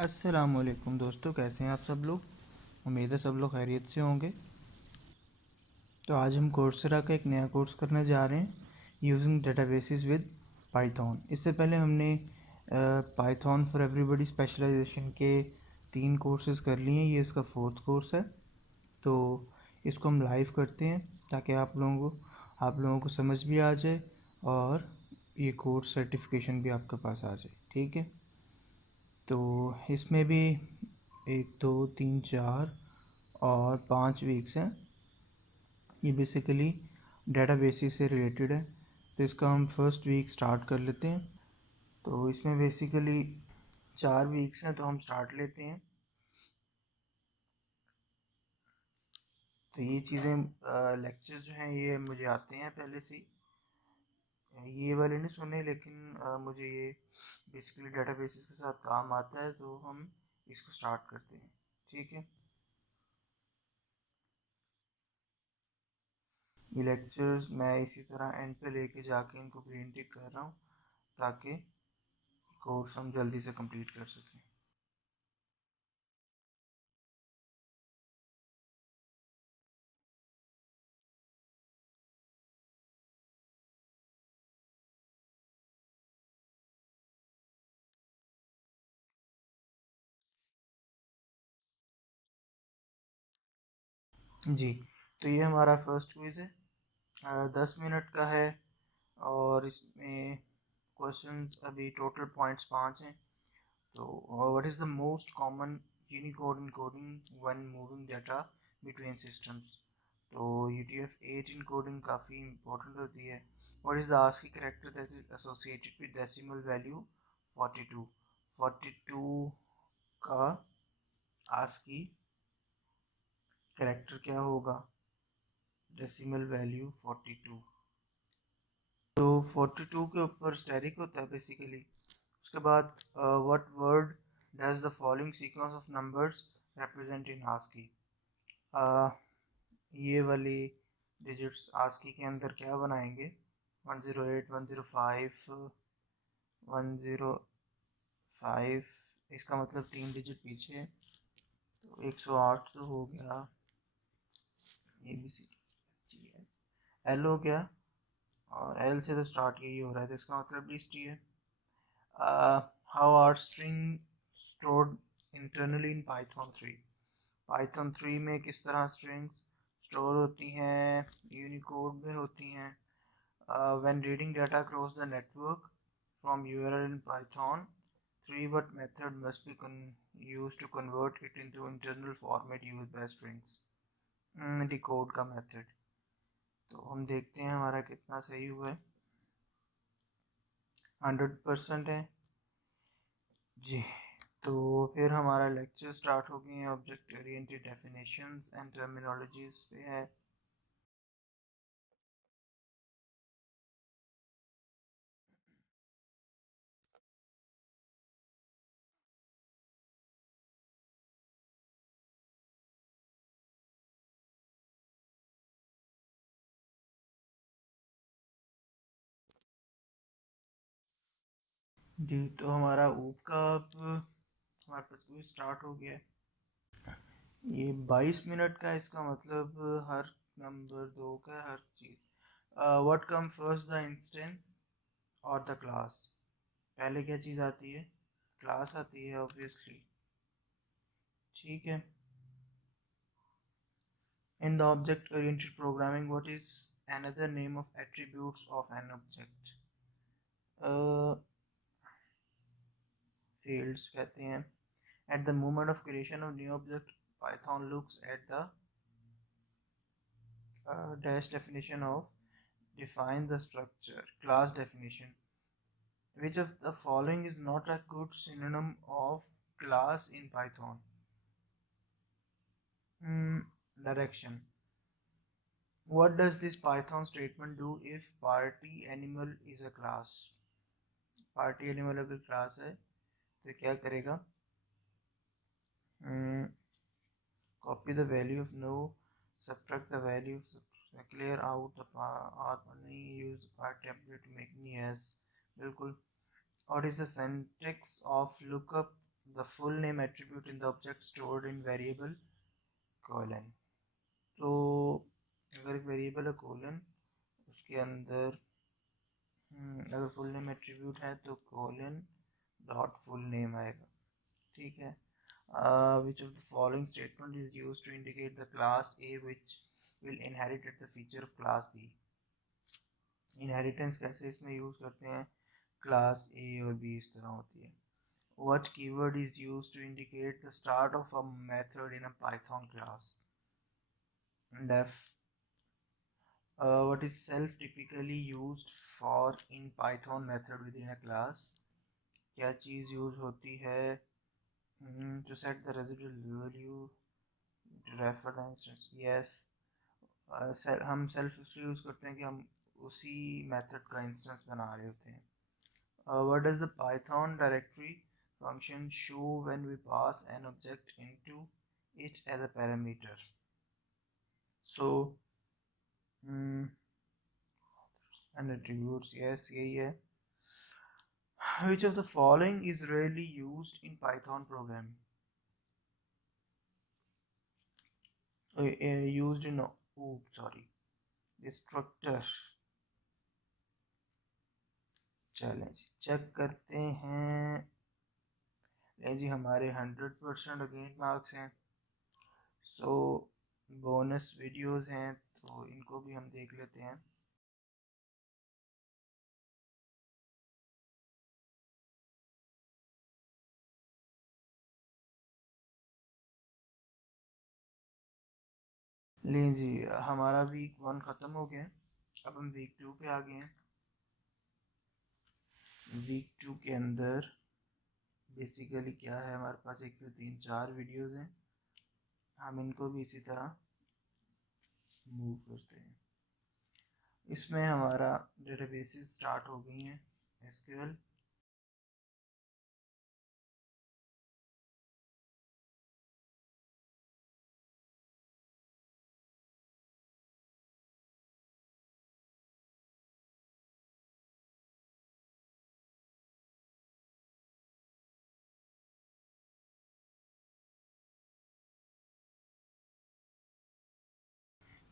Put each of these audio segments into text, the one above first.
अस्सलामुअलैकुम दोस्तों, कैसे हैं आप सब लोग। उम्मीद है सब लोग खैरियत से होंगे। तो आज हम कोर्सेरा का एक नया कोर्स करने जा रहे हैं, यूजिंग डेटाबेसेस विद पाइथन। इससे पहले हमने पाइथन फॉर एवरीबॉडी स्पेशलाइजेशन के 3 कोर्सेज कर लिए हैं। ये इसका 4th कोर्स है। तो इसको हम लाइव करते हैं ताकि आप लोगों को समझ भी आ जाए और ये कोर्स सर्टिफिकेशन भी आपके पास आ जाए। ठीक है, तो इसमें भी 1 2 3 4 और 5 वीक्स हैं। ये बेसिकली डेटाबेसिस से रिलेटेड है। तो इसका हम फर्स्ट वीक स्टार्ट कर लेते हैं। तो इसमें बेसिकली 4 वीक्स हैं, तो हम स्टार्ट लेते हैं। तो ये चीज़ें लेक्चर्स जो हैं ये मुझे आते हैं पहले से ही। ये वाले नहीं सुने, लेकिन मुझे ये बेसिकली डेटाबेसिस के साथ काम आता है, तो हम इसको स्टार्ट करते हैं। ठीक है, ये लेक्चर्स मैं इसी तरह एंड पे लेके जाके इनको ग्रीन टिक कर रहा हूँ ताकि कोर्स हम जल्दी से कंप्लीट कर सकें। जी, तो ये हमारा फर्स्ट क्विज़ है। 10 मिनट का है और इसमें क्वेश्चंस अभी टोटल पॉइंट्स 5 हैं। तो what is the most common Unicode encoding when moving data between systems. तो UTF-8 इनकोडिंग काफ़ी इंपॉर्टेंट होती है। What is the ASCII character that is associated with decimal value 42। 42 का ASCII कैरेक्टर क्या होगा, डेसिमल वैल्यू 42। तो 42 के ऊपर स्टैटिक होता है बेसिकली। उसके बाद what word does the following sequence of numbers represent in ASCII। ये वाली डिजिट्स ASCII के अंदर क्या बनाएंगे, 108 105 105। इसका मतलब 3 डिजिट पीछे है, तो 108 तो हो गया, ABC L हो गया, और L से तो स्टार्ट यही हो रहा है, तो इसका मतलब लिस्ट ही है। How are string stored internally in Python 3। Python 3 में किस तरह स्ट्रिंग्स स्टोर होती हैं, यूनिकोड में होती हैं। When reading data across the network from URL in Python 3, what method must be used to convert it into internal format used by strings। Decode का method. तो हम देखते हैं हमारा कितना सही हुआ है। 100% है जी। तो फिर हमारा लेक्चर स्टार्ट हो गए हैं, object oriented definitions and terminologies पे है। जी, तो हमारा ऊप का अब हमारे पास स्टार्ट हो गया है। ये 22 मिनट का, इसका मतलब हर नंबर 2 का हर चीज़। What come first, the instance और द क्लास। पहले क्या चीज़ आती है, क्लास आती है ऑब्वियसली। ठीक है, in the object oriented programming what is another name of attributes of an object। fields कहते हैं। at the moment of creation of new object, Python looks at the dash definition of define the structure class definition. Which of the following is not a good synonym of class in Python? Hmm, direction. What does this Python statement do if party animal is a class? Party animal अगर class है तो क्या करेगा? Copy the value of no, subtract the value of clear out the path, नहीं use the part template to make me as बिल्कुल। What is the syntax of lookup the full name attribute in the object stored in variable colon. तो अगर एक variable है colon, उसके अंदर अगर full name attribute है तो कोलन डॉट फुल नेम आएगा, ठीक है. Which of the following statement is used to indicate the class A which will inherit the feature of class B? Inheritance कैसे इसमें यूज करते हैं, क्लास A और B इस तरह होती है. What keyword is used to indicate the start of a method in a Python class? Def. What is self typically used for in Python method within a class? क्या चीज़ use होती है to set the residual value to refer the instance? Yes. हम self इसलिए use करते हैं कि हम उसी मेथड का इंस्टेंस बना रहे होते हैं. What does the Python directory function show when we pass an object into it as a parameter? So and attributes, yes, यही है. Which of the following is rarely used in Python programming? Used in destructor. चलें जी check करते हैं. जी हमारे 100% again marks हैं. सो bonus videos हैं तो इनको भी हम देख लेते हैं. लें जी हमारा वीक 1 ख़त्म हो गया. अब हम वीक 2 पे आ गए हैं. वीक 2 के अंदर बेसिकली क्या है, हमारे पास 1 2 3 4 वीडियोस हैं. हम इनको भी इसी तरह मूव करते हैं. इसमें हमारा डेटाबेसेस स्टार्ट हो गई हैं. SQL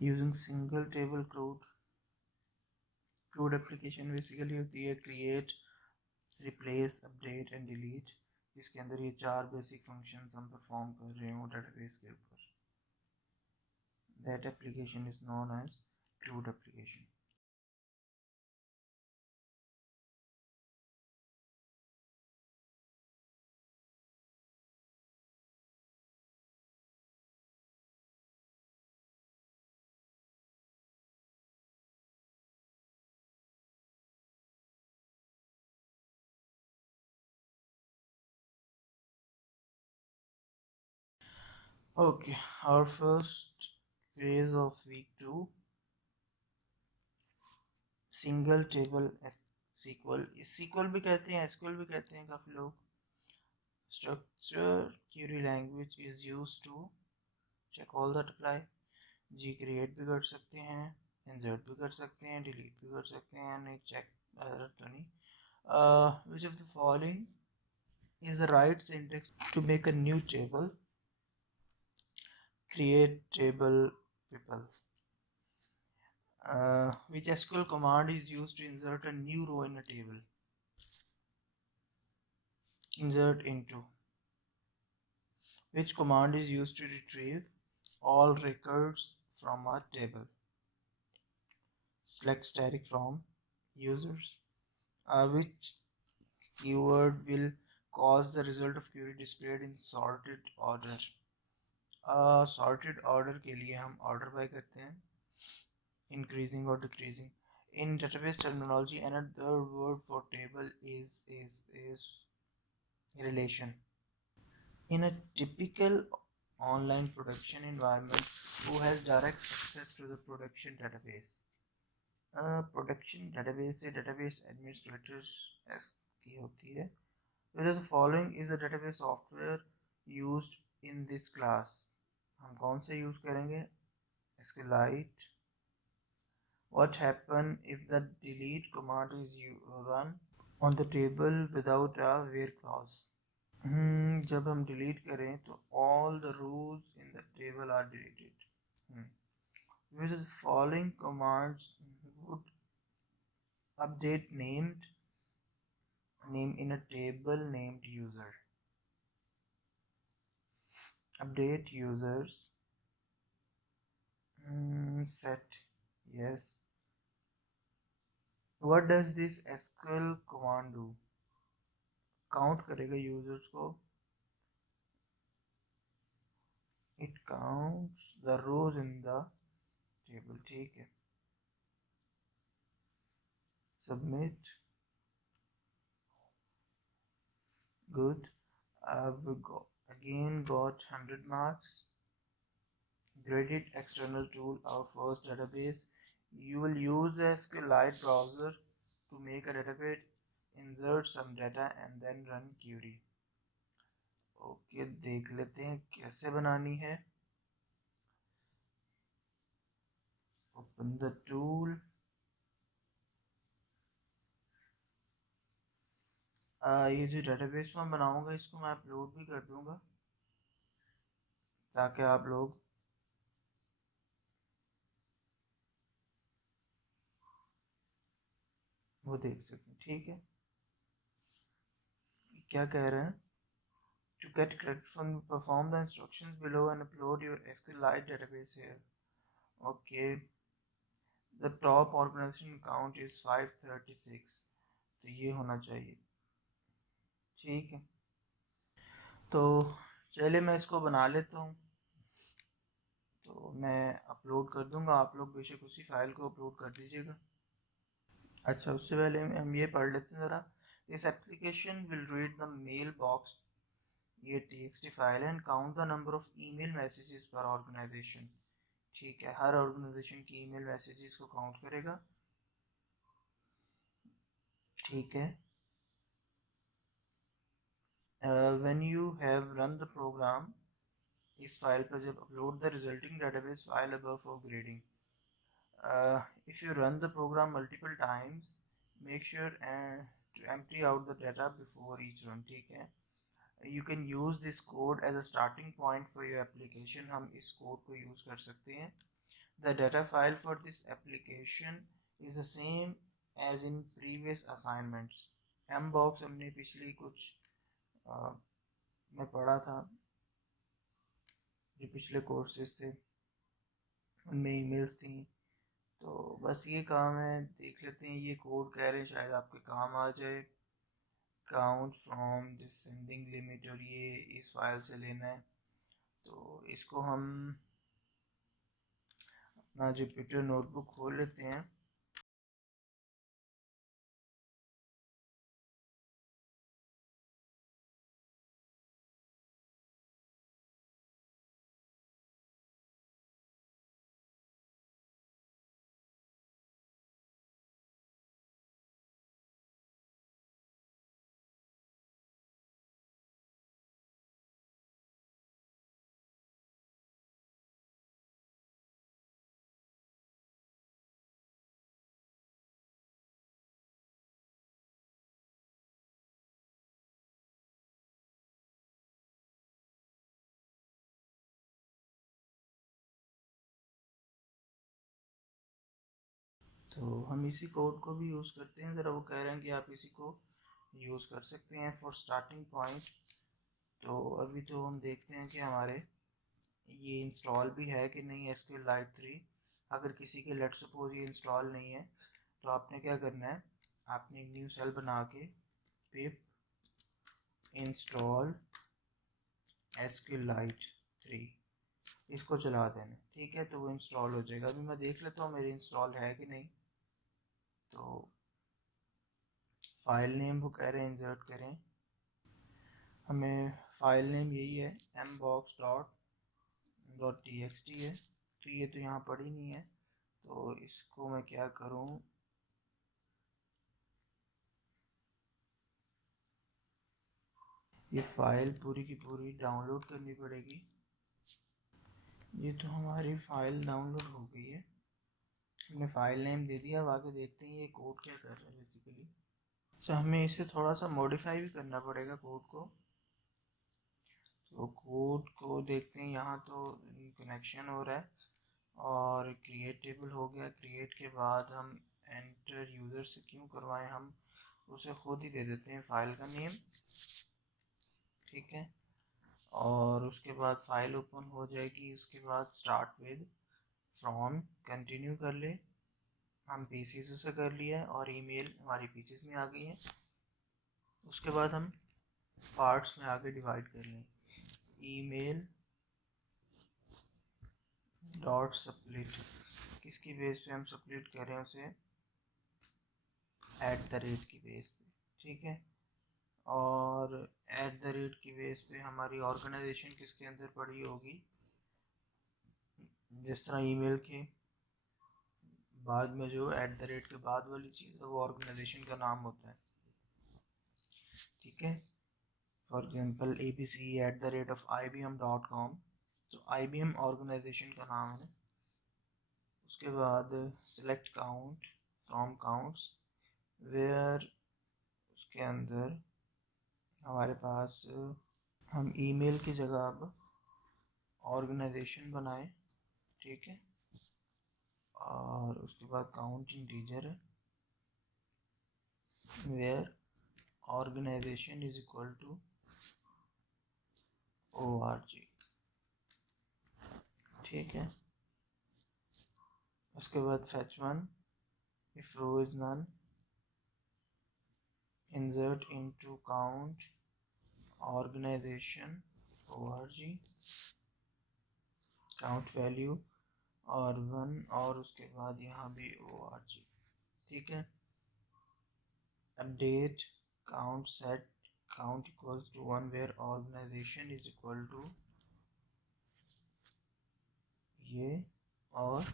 using single table crude application basically होती है create, replace, update and delete, जिसके अंदर ये 4 बेसिक फंक्शंस हम परफॉर्म कर रहे हो डेटाबेस के ऊपर. That application is known as crud application. Okay, our first phase of week 2, single table SQL भी कहते हैं, SQL भी कहते हैं काफ़ी लोग. Structure query language is used to check all that apply. जी क्रिएट भी कर सकते हैं, इंसर्ट भी कर सकते हैं, डिलीट भी कर सकते हैं. नहीं चेक तो नहीं. Which of the following is the right syntax to make a new table? Create table people. Which SQL command is used to insert a new row in a table? Insert into. Which command is used to retrieve all records from a table? Select static from users. Which keyword will cause the result of query displayed in sorted order? Sorted order के लिए हम order by करते हैं, increasing or decreasing. In database terminology, another word for table is relation. In a typical online production environment, who has direct access to the production database? Production database से database administrators की होती है. Whether the following is a database software used in this class? हम कौन से use करेंगे? SQLite. What happen if the delete command is run on the table without a where clause? जब हम डिलीट करें तो all the rows in the table are deleted. Which is following commands would update name in a table named user. Update users set yes. What does this SQL command do? Count करेगा users को. It counts the rows in the table. ठीक है. Submit. Good. I've again got 100 marks. Graded external tool, our first database. You will use the SQLite browser to make a database, insert some data and then run query. Okay, देख लेते हैं कैसे बनानी है. Open the tool. ये जो database में बनाऊंगा इसको मैं अपलोड भी कर दूंगा ताकि आप लोग वो देख सकें. ठीक है. क्या कह रहे हैं? To get credit from perform the instructions below and upload your SQLite database here. Okay. The top organization count is 536. तो ये होना चाहिए. ठीक है. तो चलिए मैं इसको बना लेता हूँ. तो मैं अपलोड कर दूंगा. आप लोग बेशक उसी फाइल को अपलोड कर दीजिएगा. अच्छा, उससे पहले हम ये पढ़ लेते हैं ज़रा. This application will read the mail box, ये txt फाइल है, and count the number of email messages per organization. ठीक है. हर ऑर्गेनाइजेशन की ईमेल मैसेजेस को काउंट करेगा. ठीक है. When you have run the program, इस फाइल पर जब upload the resulting database file above for grading. if you run the program multiple times, make sure to empty out the data before each run. ठीक है. You can use this code as a starting point for your application. हम इस code को use कर सकते हैं. The data file for this application is the same as in previous assignments. Mbox हमने पिछली कुछ में पढ़ा था, जो पिछले कोर्सेज थे उनमें ईमेल्स थी. तो बस ये काम है. देख लेते हैं. ये कोड कह रहे हैं शायद आपके काम आ जाए. Count from this sending limit, और ये इस फाइल से लेना है. तो इसको हम अपना जुपिटर नोटबुक खोल लेते हैं. तो हम इसी कोड को भी यूज़ करते हैं. ज़रा वो कह रहे हैं कि आप इसी को यूज़ कर सकते हैं फॉर स्टार्टिंग पॉइंट. तो अभी तो हम देखते हैं कि हमारे ये इंस्टॉल भी है कि नहीं SQLite 3. अगर किसी के लेट सपोज ये इंस्टॉल नहीं है तो आपने क्या करना है, आपने एक न्यू सेल बना के पिप इंस्टॉल SQLite 3 इसको चला देना. ठीक है. तो वो इंस्टॉल हो जाएगा. अभी मैं देख लेता हूँ मेरी इंस्टॉल है कि नहीं. तो फाइल नेम वो कह रहे हैं इंसर्ट करें. हमें फाइल नेम यही है, mbox.txt है. तो ये तो यहाँ पड़ी नहीं है. तो इसको मैं क्या करूँ, ये फाइल पूरी की पूरी डाउनलोड करनी पड़ेगी. ये तो हमारी फाइल डाउनलोड हो गई है. हमने फाइल नेम दे दिया. अब आगे देखते हैं ये कोड क्या कर रहा है बेसिकली. तो हमें इसे थोड़ा सा मॉडिफाई भी करना पड़ेगा कोड को. तो कोड को देखते हैं, यहाँ तो कनेक्शन हो रहा है और क्रिएट टेबल हो गया। क्रिएट के बाद हम एंटर यूज़र से क्यों करवाएं, हम उसे खुद ही दे देते हैं फाइल का नेम, ठीक है। और उसके बाद फाइल ओपन हो जाएगी। उसके बाद स्टार्ट विद फ्रॉम कंटिन्यू कर ले, हम पीसीस से कर लिया है और ईमेल हमारी पीसीस में आ गई है। उसके बाद हम पार्ट्स में आगे डिवाइड कर लें। ईमेल डॉट स्प्लिट, किसकी बेस पे हम स्प्लिट कर रहे हैं उसे, एट द रेट की बेस पे, ठीक है। और एट द रेट की बेस पे हमारी ऑर्गेनाइजेशन किसके अंदर पड़ी होगी, जिस तरह ईमेल के बाद में जो एट द रेट के बाद वाली चीज़ है वो ऑर्गेनाइजेशन का नाम होता है, ठीक है। फॉर एग्जाम्पल abc@IBM.com, तो IBM ऑर्गेनाइजेशन का नाम है। उसके बाद select count from counts, where उसके अंदर हमारे पास हम ईमेल की जगह अब ऑर्गेनाइजेशन बनाएं, ठीक है। और उसके बाद काउंट इंटीजर है, where organization is equal to org, ठीक है। उसके बाद fetch one if row is none, insert into count organization org, count value और 1 और उसके बाद यहाँ भी org, ठीक है। update count set count equals to 1 where organization is equal to ये, और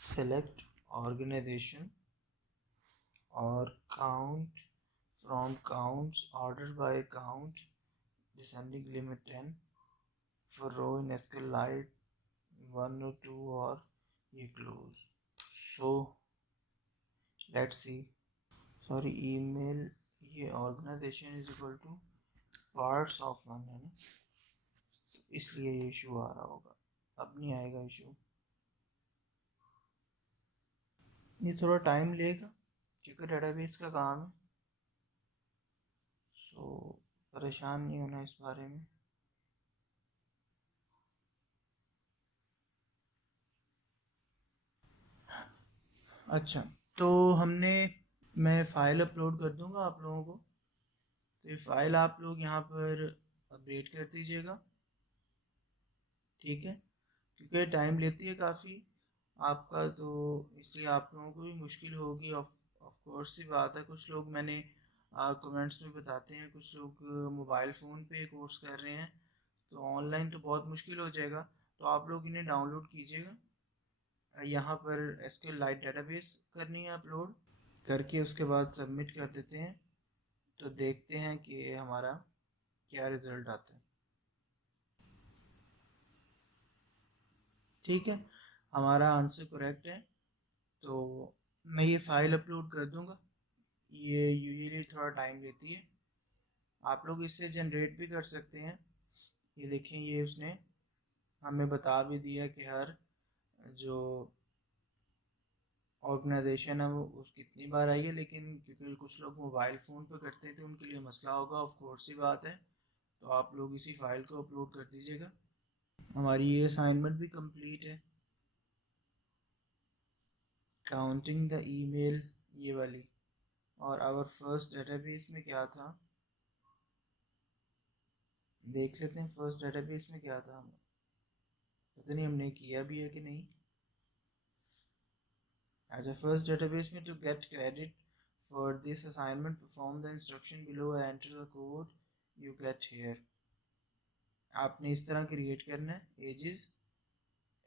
select organization और count from counts order by count descending limit 10 for row in SQLite 1 or 2 और ये close। so let's see, sorry email ये organization is equal to parts of 1 है ना, तो इसलिए ये इशू आ रहा होगा, अब नहीं आएगा इशू। ये थोड़ा टाइम लेगा क्योंकि डेटाबेस का काम है, सो परेशान नहीं होना इस बारे में। अच्छा, तो मैं फ़ाइल अपलोड कर दूंगा आप लोगों को, तो ये फ़ाइल आप लोग यहाँ पर अपडेट कर दीजिएगा, ठीक है। क्योंकि टाइम लेती है काफ़ी आपका, तो इसलिए आप लोगों को भी मुश्किल होगी। ऑफ कोर्स सी बात है, कुछ लोग मैंने कमेंट्स में बताते हैं, कुछ लोग मोबाइल फ़ोन पे कोर्स कर रहे हैं, तो ऑनलाइन तो बहुत मुश्किल हो जाएगा। तो आप लोग इन्हें डाउनलोड कीजिएगा, यहाँ पर SQLite डेटाबेस करनी है अपलोड करके, उसके बाद सबमिट कर देते हैं, तो देखते हैं कि हमारा क्या रिज़ल्ट आता है, ठीक है। हमारा आंसर करेक्ट है, तो मैं ये फ़ाइल अपलोड कर दूंगा। ये यूजुअली थोड़ा टाइम लेती है, आप लोग इससे जनरेट भी कर सकते हैं। ये देखें, ये उसने हमें बता भी दिया कि हर जो ऑर्गेनाइजेशन है वो उस कितनी बार आई है, लेकिन क्योंकि कुछ लोग मोबाइल फ़ोन पे करते थे उनके लिए मसला होगा, ऑफ कोर्स सी बात है। तो आप लोग इसी फाइल को अपलोड कर दीजिएगा। हमारी ये असाइनमेंट भी कंप्लीट है, काउंटिंग द ईमेल ये वाली। और आवर फर्स्ट डेटाबेस में क्या था, देख लेते हैं फर्स्ट डेटाबेस में क्या था, पता नहीं हमने किया भी है कि नहीं। अच्छा, फर्स्ट डेटाबेस में to get credit for this assignment perform the instruction below and enter the code you get here. आपने इस तरह क्रिएट करना है एजेस,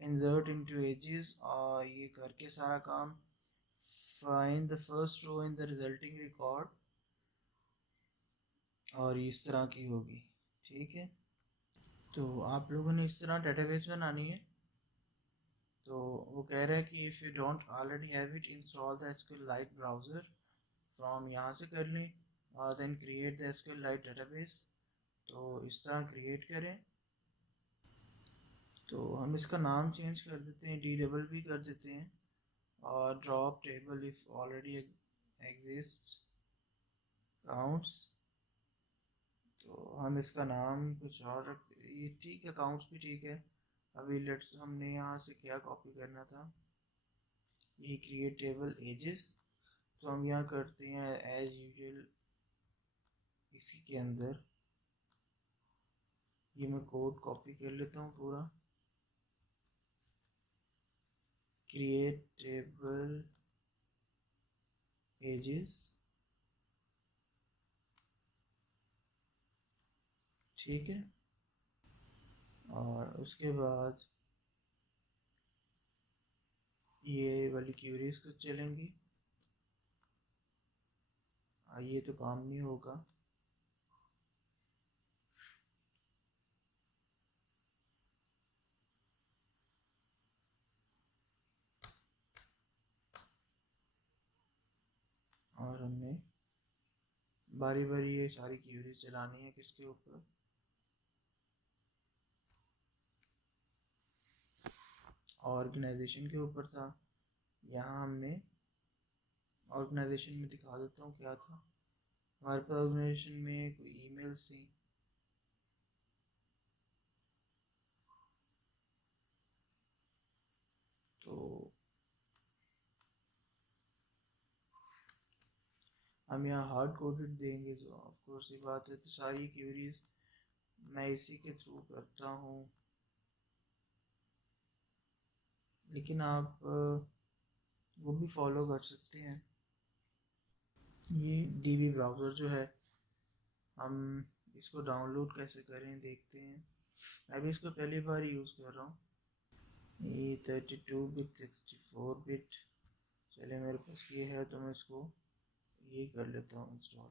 इंसर्ट इनटू एजेस, और ये करके सारा काम find the first row in the resulting record, और इस तरह की होगी, ठीक है। तो आप लोगों ने इस तरह डेटाबेस बनानी है। तो वो कह रहा है कि if you don't already have it install the SQLite browser from, यहाँ से कर लें। Then create the SQLite database। तो इस तरह क्रिएट करें। तो हम इसका नाम चेंज कर देते हैं, DWB कर देते हैं, और drop table if already exists counts. तो हम इसका नाम कुछ और ये ठीक है, काउंट्स भी ठीक है। अभी लेट्स हमने यहाँ से क्या कॉपी करना था, ये क्रिएट टेबल एजेस। तो हम यहाँ करते हैं एज यूजुअल, इसी के अंदर ये मैं कोड कॉपी कर लेता हूँ पूरा। क्रिएट टेबल एजेस, ठीक है। और उसके बाद ये वाली क्यूरीज को चलेंगी। ये तो काम नहीं होगा। और हमने बारी बारी ये सारी क्यूरीज चलानी है किसके ऊपर, ऑर्गेनाइजेशन के ऊपर था। यहाँ हमने ऑर्गेनाइजेशन में दिखा देता हूँ क्या था हमारे पास। ऑर्गेनाइजेशन में कोई ईमेल्स थी, तो हम यहाँ हार्ड कोडेड देंगे। जो ऑफकोर्स ये बात है, तो सारी क्यूरीज मैं इसी के थ्रू करता हूँ। लेकिन आप वो भी फॉलो कर सकते हैं। ये DB ब्राउज़र जो है, हम इसको डाउनलोड कैसे करें देखते हैं। मैं भी इसको पहली बार यूज़ कर रहा हूँ। ये 32 बिट 64 बिट, चले मेरे पास ये है तो मैं इसको ये कर लेता हूँ इंस्टॉल।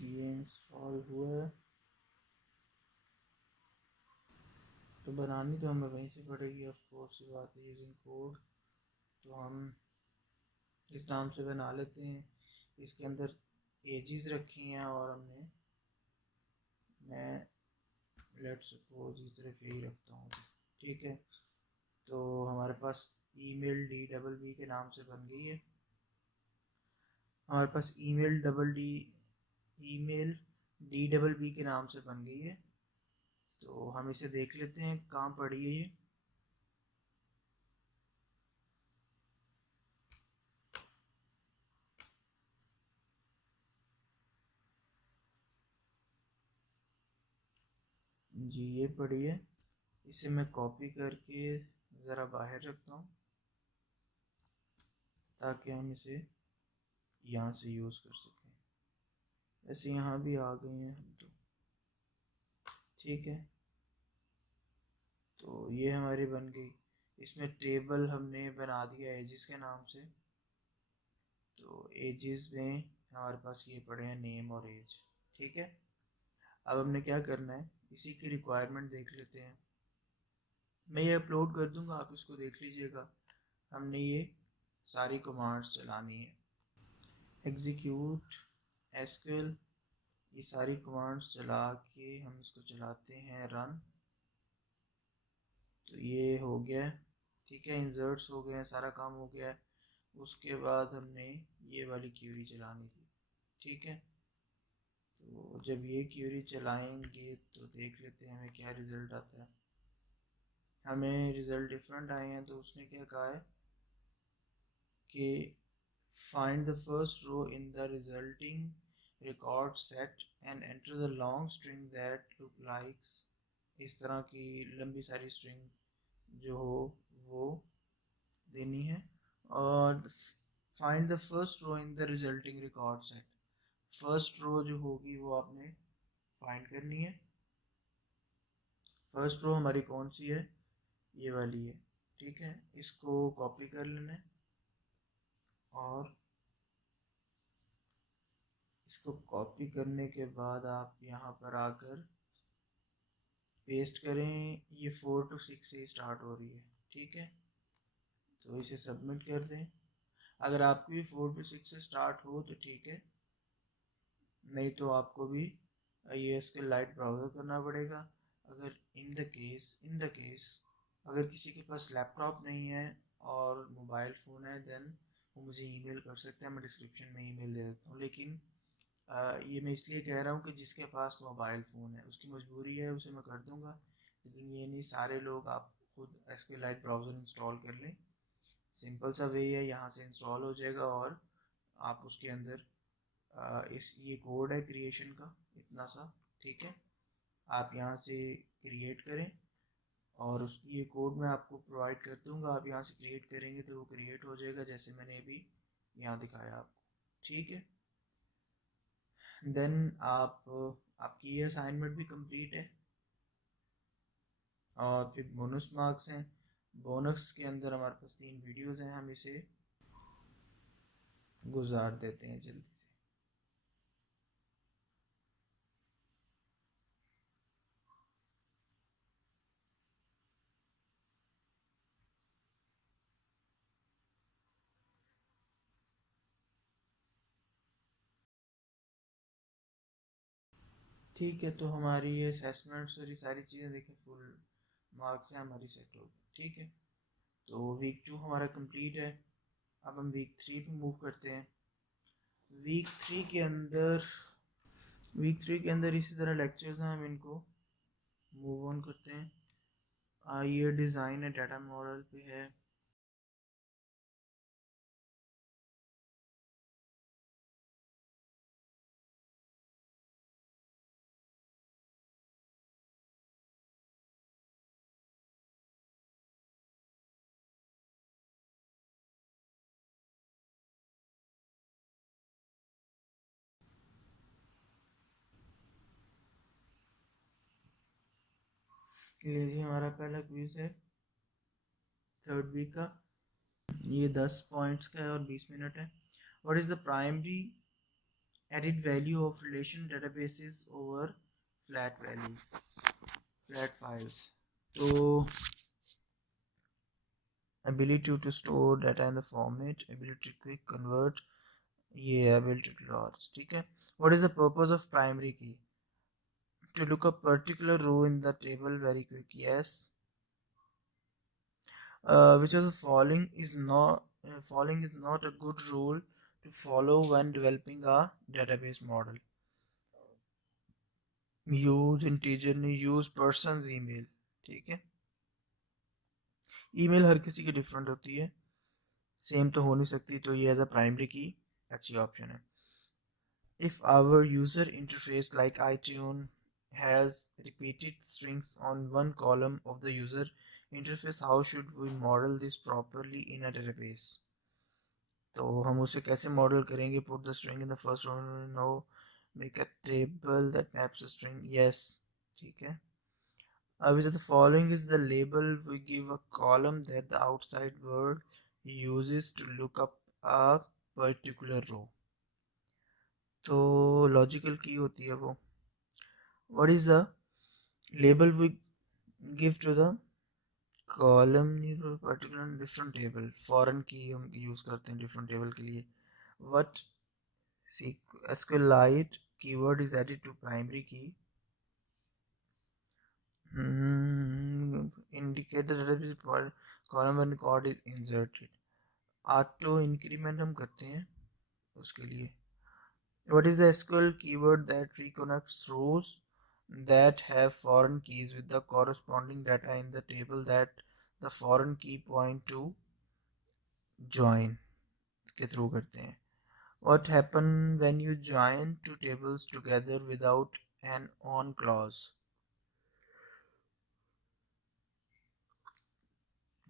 ये इंस्टॉल हुआ है, तो बनानी तो हमें वहीं से पड़ेगी ऑफ कोर्स, बात है यूजिंग कोड। तो हम इस नाम से बना लेते हैं। इसके अंदर एजेस रखी हैं और हमने, मैं लेट सपोज इस तरह यही रखता हूँ, ठीक है। तो हमारे पास ईमेल DWB के नाम से बन गई है। हमारे पास ईमेल DWB के नाम से बन गई है। तो हम इसे देख लेते हैं कहाँ पड़ी है ये। जी ये पड़ी है। इसे मैं कॉपी करके ज़रा बाहर रखता हूँ ताकि हम इसे यहाँ से यूज़ कर सकें। ऐसे यहाँ भी आ गए हैं हम, तो ठीक है। तो ये हमारी बन गई। इसमें टेबल हमने बना दिया एजिस के नाम से। तो एजिस में हमारे पास ये पड़े हैं नेम और एज, ठीक है। अब हमने क्या करना है, इसी की रिक्वायरमेंट देख लेते हैं। मैं ये अपलोड कर दूंगा, आप इसको देख लीजिएगा। हमने ये सारी कमांड्स चलानी है, एग्जीक्यूट एसक्यूएल, ये सारी कमांड्स चला के हम इसको चलाते हैं रन। तो ये हो गया है, ठीक है। इंसर्ट्स हो गए हैं, सारा काम हो गया है। उसके बाद हमने ये वाली क्यूरी चलानी थी, ठीक है। तो जब ये क्यूरी चलाएंगे तो देख लेते हैं हमें क्या रिज़ल्ट आता है। हमें रिज़ल्ट डिफरेंट आए हैं। तो उसने क्या कहा है कि find the first row in the resulting record set and enter the long string that look likes, इस तरह की लंबी सारी स्ट्रिंग जो हो वो देनी है। और find the first row in the resulting record set, first row जो होगी वो आपने फाइंड करनी है। फर्स्ट रो हमारी कौन सी है, ये वाली है, ठीक है। इसको कॉपी कर लेना है और इसको कॉपी करने के बाद आप यहाँ पर आकर पेस्ट करें। ये 4 to 6 से स्टार्ट हो रही है, ठीक है, तो इसे सबमिट कर दें। अगर आपकी भी 4 to 6 से स्टार्ट हो तो ठीक है, नहीं तो आपको भी ये इसके लाइट ब्राउज़र करना पड़ेगा। अगर इन द केस अगर किसी के पास लैपटॉप नहीं है और मोबाइल फ़ोन है, देन वो मुझे ईमेल कर सकते हैं, मैं डिस्क्रिप्शन में ईमेल दे देता हूँ। लेकिन ये मैं इसलिए कह रहा हूँ कि जिसके पास मोबाइल फ़ोन है उसकी मजबूरी है, उसे मैं कर दूँगा, लेकिन ये नहीं सारे लोग। आप खुद एसक्यूएल लाइट ब्राउज़र इंस्टॉल कर लें, सिंपल सा वे है, यहाँ से इंस्टॉल हो जाएगा और आप उसके अंदर ये कोड है क्रिएशन का इतना सा, ठीक है, आप यहाँ से क्रिएट करें और ये कोड मैं आपको प्रोवाइड कर दूँगा। आप यहाँ से क्रिएट करेंगे तो वो क्रिएट हो जाएगा जैसे मैंने अभी यहाँ दिखाया आपको, ठीक है। देन आपकी ये असाइनमेंट भी कंप्लीट है और फिर बोनस मार्क्स हैं। बोनस के अंदर हमारे पास 3 वीडियोज़ हैं, हम इसे गुजार देते हैं जल्दी से। ठीक है, तो हमारी ये असेसमेंट्स और ये सारी चीज़ें देखें, फुल मार्क्स हैं हमारी सेट हो गई, ठीक है। तो वीक 2 हमारा कंप्लीट है। अब हम वीक 3 पे मूव करते हैं। वीक 3 के अंदर इसी तरह लेक्चर्स हैं, हम इनको मूव ऑन करते हैं। ये डिज़ाइन है, डाटा मॉडल पे है। लीजिए, हमारा पहला क्विज है 3rd वीक का। ये 10 पॉइंट्स का है और 20 मिनट है। What is the primary added value of relation databases over flat files? तो ability to store data in the format, ability to quick convert, ये ability to large, ठीक है। What is the purpose of primary key? To look up particular row in the table very quick, yes. Which of the following is not a good rule to follow when developing a database model? Use integer नहीं, use person's email, ठीक है। Email हर किसी की different होती है, same तो हो नहीं सकती, तो ये एज अ प्राइमरी की अच्छी ऑप्शन है। If our user interface like iTunes has repeated strings on one column of the user interface, how should we model this properly in a database? तो हम उसे कैसे मॉडल करेंगे? Put the string in the first row, no, make a table that maps the string, yes, ठीक है। Which of the following is the label we give a column that the outside world uses to look up a particular row? तो logical की होती है वो। What is the label we give to the column particular different table? Foreign की हम use करते हैं different table के लिए। What SQLite keyword is added to primary key? Indicate the database column when record is inserted. Auto increment हम करते हैं उसके लिए। What is the SQL keyword that reconnects rows that have foreign keys with the corresponding data in the table that the foreign key point to join के through करते हैं? What happens when you join two tables together without an on clause?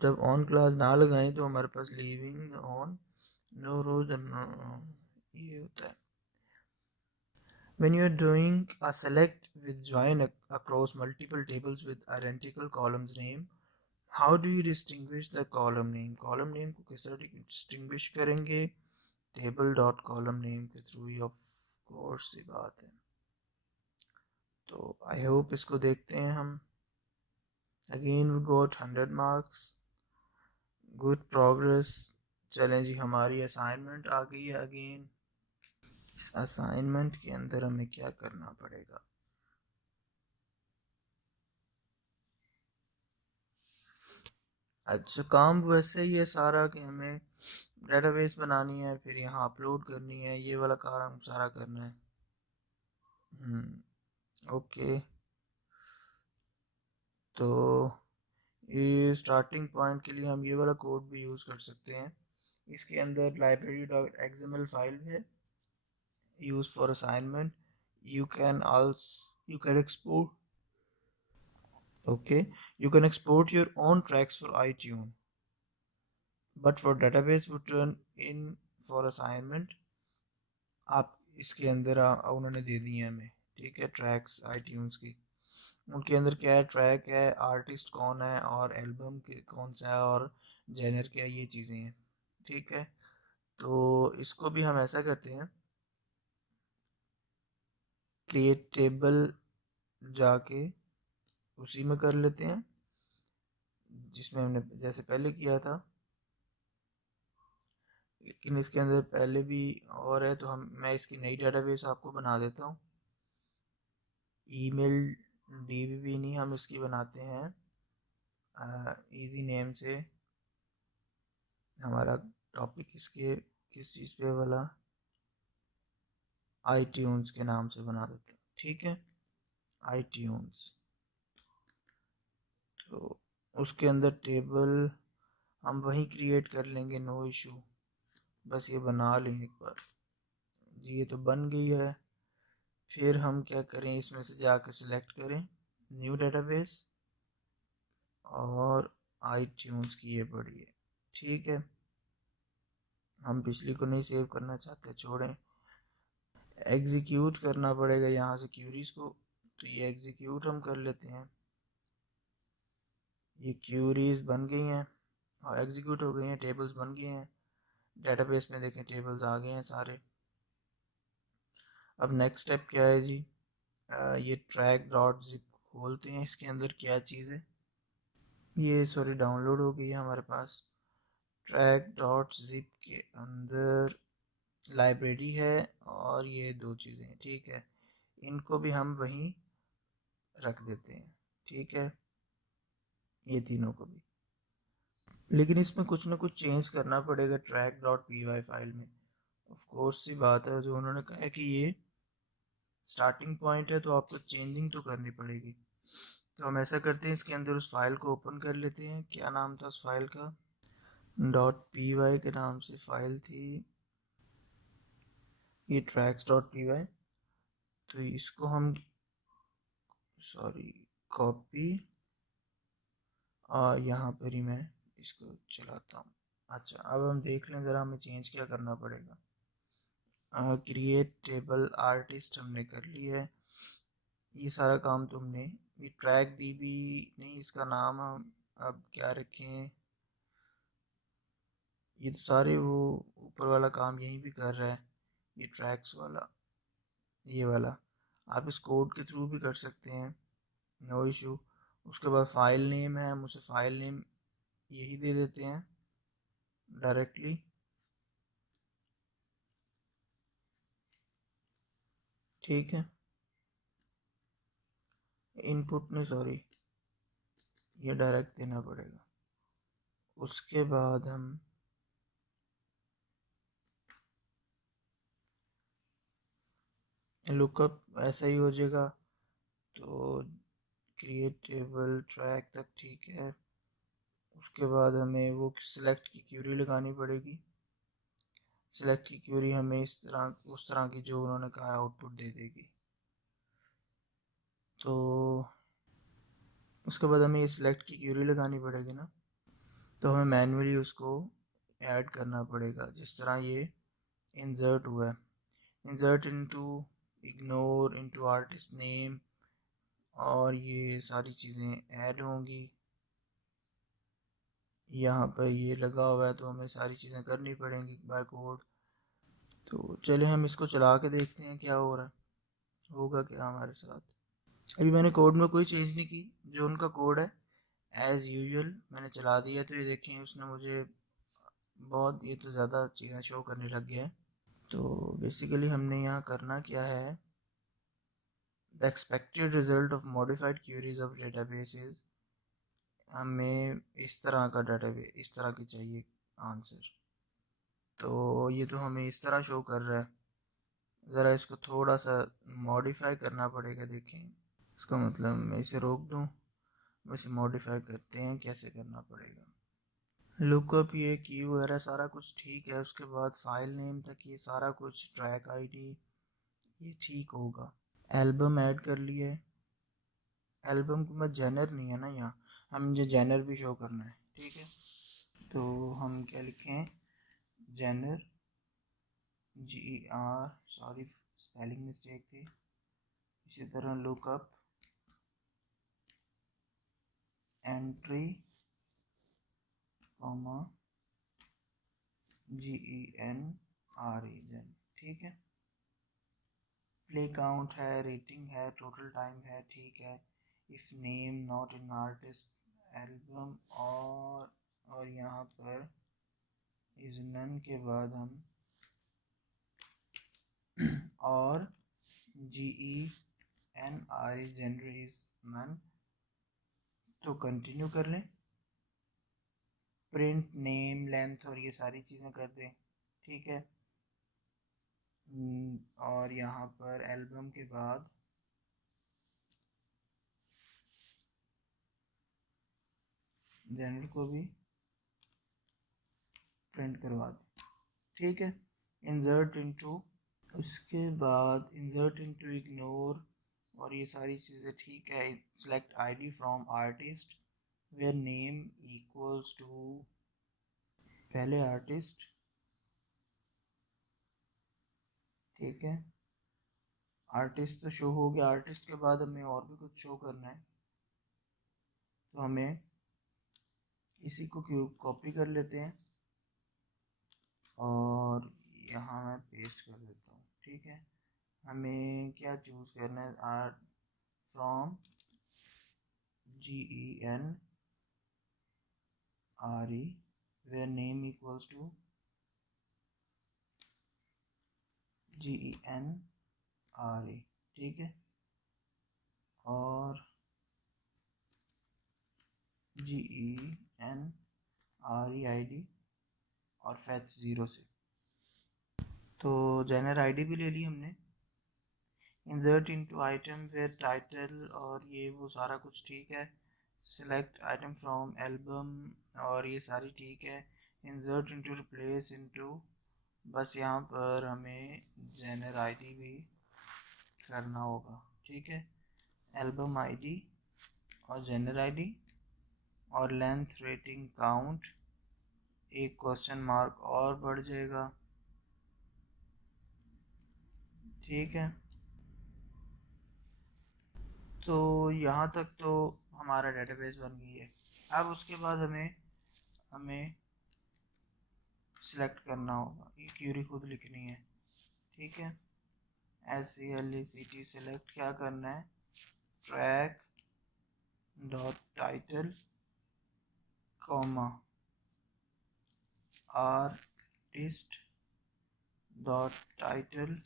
जब on clause ना लगाएं तो हमारे पास leaving on no rows and ये होता है। When you are doing a select with join across multiple tables with identical columns name, how do you distinguish the column name? Column name को किस तरह distinguish करेंगे? Table dot column name के through ही of course सी बात है। तो आई होप इसको देखते हैं हम। Again we got 100 marks, good progress. चलें जी, हमारी असाइनमेंट आ गई है अगेन। इस असाइनमेंट के अंदर हमें क्या करना पड़ेगा? अच्छा, काम वैसे ही है सारा कि हमें डेटाबेस बनानी है, फिर यहाँ अपलोड करनी है, ये वाला काम सारा करना है। ओके, तो ये स्टार्टिंग पॉइंट के लिए हम ये वाला कोड भी यूज़ कर सकते हैं। इसके अंदर लाइब्रेरी डॉट एक्सएमएल फाइल है, use for assignment. You can export, okay, you can export your own tracks for iTunes, but for database we turn in for assignment। आप इसके अंदर उन्होंने दे दी है हमें, ठीक है, ट्रैक्स iTunes की। उनके अंदर क्या है, ट्रैक है, आर्टिस्ट कौन है और एल्बम के कौन सा है और जेनर क्या है, ये चीज़ें हैं, ठीक है। तो इसको भी हम ऐसा करते हैं, क्रिएट टेबल जाके उसी में कर लेते हैं जिसमें हमने जैसे पहले किया था, लेकिन इसके अंदर पहले भी और है, तो मैं इसकी नई डेटाबेस आपको बना देता हूँ। ईमेल डीबी नहीं, हम इसकी बनाते हैं इजी नेम से। हमारा टॉपिक इसके किस चीज़ पे वाला, iTunes के नाम से बना देते हैं, ठीक है, iTunes। तो उसके अंदर टेबल हम वहीं क्रिएट कर लेंगे, नो इशू। बस ये बना लें एक बार जी, ये तो बन गई है। फिर हम क्या करें, इसमें से जाकर सिलेक्ट करें न्यू डेटाबेस और iTunes की ये पड़ी है, ठीक है। हम पिछली को नहीं सेव करना चाहते, छोड़ें। एग्जीक्यूट करना पड़ेगा यहाँ से क्यूरीज को, तो ये एग्जीक्यूट हम कर लेते हैं। ये क्यूरीज बन गई हैं और एग्जीक्यूट हो गई हैं, टेबल्स बन गए हैं। डेटाबेस में देखें टेबल्स आ गए हैं सारे। अब नेक्स्ट स्टेप क्या है जी, ये ट्रैक डॉट जिप खोलते हैं, इसके अंदर क्या चीज़ है, ये सॉरी डाउनलोड हो गई है हमारे पास। ट्रैक डॉट जिप के अंदर लाइब्रेरी है और ये दो चीज़ें हैं, ठीक है, इनको भी हम वहीं रख देते हैं, ठीक है, ये तीनों को भी। लेकिन इसमें कुछ ना कुछ चेंज करना पड़ेगा track dot P Y file में। ऑफ कोर्स सी बात है, जो उन्होंने कहा है कि ये स्टार्टिंग पॉइंट है तो आपको चेंजिंग तो करनी पड़ेगी। तो हम ऐसा करते हैं, इसके अंदर उस फाइल को ओपन कर लेते हैं। क्या नाम था उस फाइल का, डॉट पी वाई के नाम से फाइल थी ये, ट्रैक्स डॉट पी वाई। तो इसको हम सॉरी कॉपी, यहाँ पर ही मैं इसको चलाता हूँ। अच्छा, अब हम देख लें ज़रा, हमें चेंज क्या करना पड़ेगा। क्रिएट टेबल आर्टिस्ट हमने कर ली है, ये सारा काम तुमने। ये ट्रैक डीबी नहीं, इसका नाम हम अब क्या रखें, ये तो सारे वो ऊपर वाला काम यहीं भी कर रहा है, ये ट्रैक्स वाला, ये वाला आप इस कोड के थ्रू भी कर सकते हैं, नो इशू। उसके बाद फाइल नेम है, हम उसे फाइल नेम यही दे देते हैं डायरेक्टली, ठीक है। इनपुट नहीं सॉरी, ये डायरेक्ट देना पड़ेगा। उसके बाद हम लुकअप ऐसा ही हो जाएगा। तो क्रिएट टेबल ट्रैक तक ठीक है। उसके बाद हमें वो सिलेक्ट की क्यूरी लगानी पड़ेगी। सिलेक्ट की क्यूरी हमें इस तरह उस तरह की जो उन्होंने कहा आउटपुट दे देगी। तो उसके बाद हमें ये सिलेक्ट की क्यूरी लगानी पड़ेगी ना, तो हमें मैन्युअली उसको ऐड करना पड़ेगा, जिस तरह ये इंसर्ट हुआ है, insert into, ignore into artist name, और ये सारी चीज़ें ऐड होंगी। यहाँ पर ये लगा हुआ है तो हमें सारी चीज़ें करनी पड़ेंगी बाय कोड। तो चलिए हम इसको चला के देखते हैं क्या हो रहा है, होगा क्या हमारे साथ। अभी मैंने कोड में कोई चीज़ नहीं की, जो उनका कोड है एज़ यूजुअल मैंने चला दिया। तो ये देखें उसने मुझे बहुत, ये तो ज़्यादा चीज़ें शो करने लग गया है। तो बेसिकली हमने यहाँ करना क्या है, the expected result of modified queries of database is, हमें इस तरह का डेटाबेस, इस तरह की चाहिए आंसर। तो ये तो हमें इस तरह शो कर रहा है, ज़रा इसको थोड़ा सा मॉडिफाई करना पड़ेगा। देखें इसका मतलब मैं इसे रोक दूँ, वैसे मॉडिफाई करते हैं कैसे करना पड़ेगा। लुकअप ये की वगैरह सारा कुछ ठीक है, उसके बाद फाइल नेम तक ये सारा कुछ, ट्रैक आईडी ये ठीक होगा। एल्बम ऐड कर लिए, एल्बम को मैं जेनर नहीं है ना यहाँ, हम ये जेनर भी शो करना है, ठीक है। तो हम क्या लिखें, genre, GER, sorry spelling mistake थी। इसी तरह lookup entry comma GENRE, then ठीक है। प्ले काउंट है, रेटिंग है, टोटल टाइम है, ठीक है। If name not in artist album, और यहाँ पर इज नन के बाद हम और GENRE जेनर इज नन, तो कंटिन्यू कर लें। प्रिंट नेम लेंथ और ये सारी चीज़ें कर दें, ठीक है। और यहाँ पर एल्बम के बाद जेनर को भी प्रिंट करवा दें, ठीक है। इंसर्ट इनटू, उसके बाद इंसर्ट इनटू इग्नोर और ये सारी चीज़ें ठीक है। Select ID from artist where name equals to पहले आर्टिस्ट, ठीक है। आर्टिस्ट तो शो हो गया, आर्टिस्ट के बाद हमें और भी कुछ शो करना है, तो हमें इसी को कॉपी कर लेते हैं और यहाँ मैं पेस्ट कर देता हूँ, ठीक है। हमें क्या चूज़ करना है, art from GENRE where name equals to GENRE, ठीक है। और GENRE ID और फैच 0 से, तो जेनर आईडी भी ले ली हमने। Insert into item where title और ये वो सारा कुछ ठीक है। सिलेक्ट आइटम फ्रॉम एल्बम और ये सारी ठीक है। इंसर्ट इनटू रिप्लेस इनटू, बस यहाँ पर हमें जेनर आईडी भी करना होगा, ठीक है। एल्बम आईडी और जेनर आईडी और लेंथ, रेटिंग, काउंट, एक क्वेश्चन मार्क और बढ़ जाएगा, ठीक है। तो यहाँ तक तो हमारा डेटाबेस बन गई है। अब उसके बाद हमें हमें सिलेक्ट करना होगा, ये क्यूरी खुद लिखनी है, ठीक है। SELECT सेलेक्ट क्या करना है, track dot title comma artist dot title,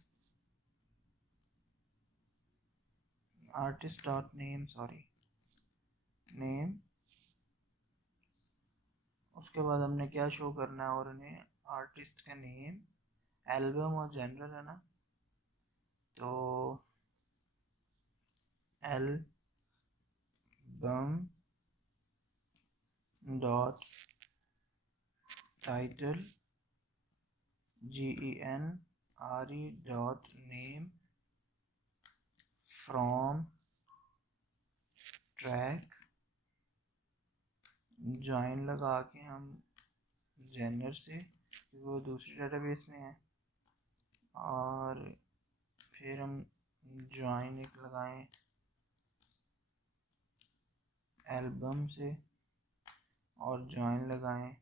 artist dot name, sorry name. उसके बाद हमने क्या शो करना है, और उन्हें आर्टिस्ट का नेम, एल्बम और जनरल है ना, तो album dot title GENRE dot name from track, join लगा के हम जेनर से, वो दूसरी डेटाबेस में है, और फिर हम ज्वाइन एक लगाएं एल्बम से और ज्वाइन लगाएं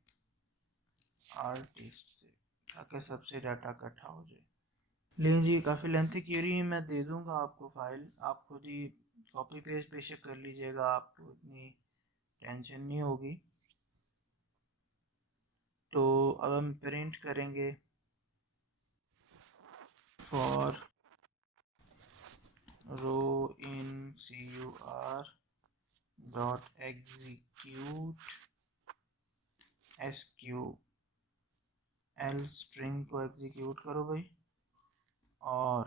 आर्टिस्ट से, ताकि सबसे डाटा इकट्ठा हो जाए। लेकिन जी काफ़ी लेंथी क्यूरी मैं दे दूंगा आपको फाइल, आप खुद ही कॉपी पेस्ट बेशक कर लीजिएगा, आपको इतनी टेंशन नहीं होगी। तो अब हम प्रिंट करेंगे for row in CUR dot execute SQL string को एग्जीक्यूट करो भाई, और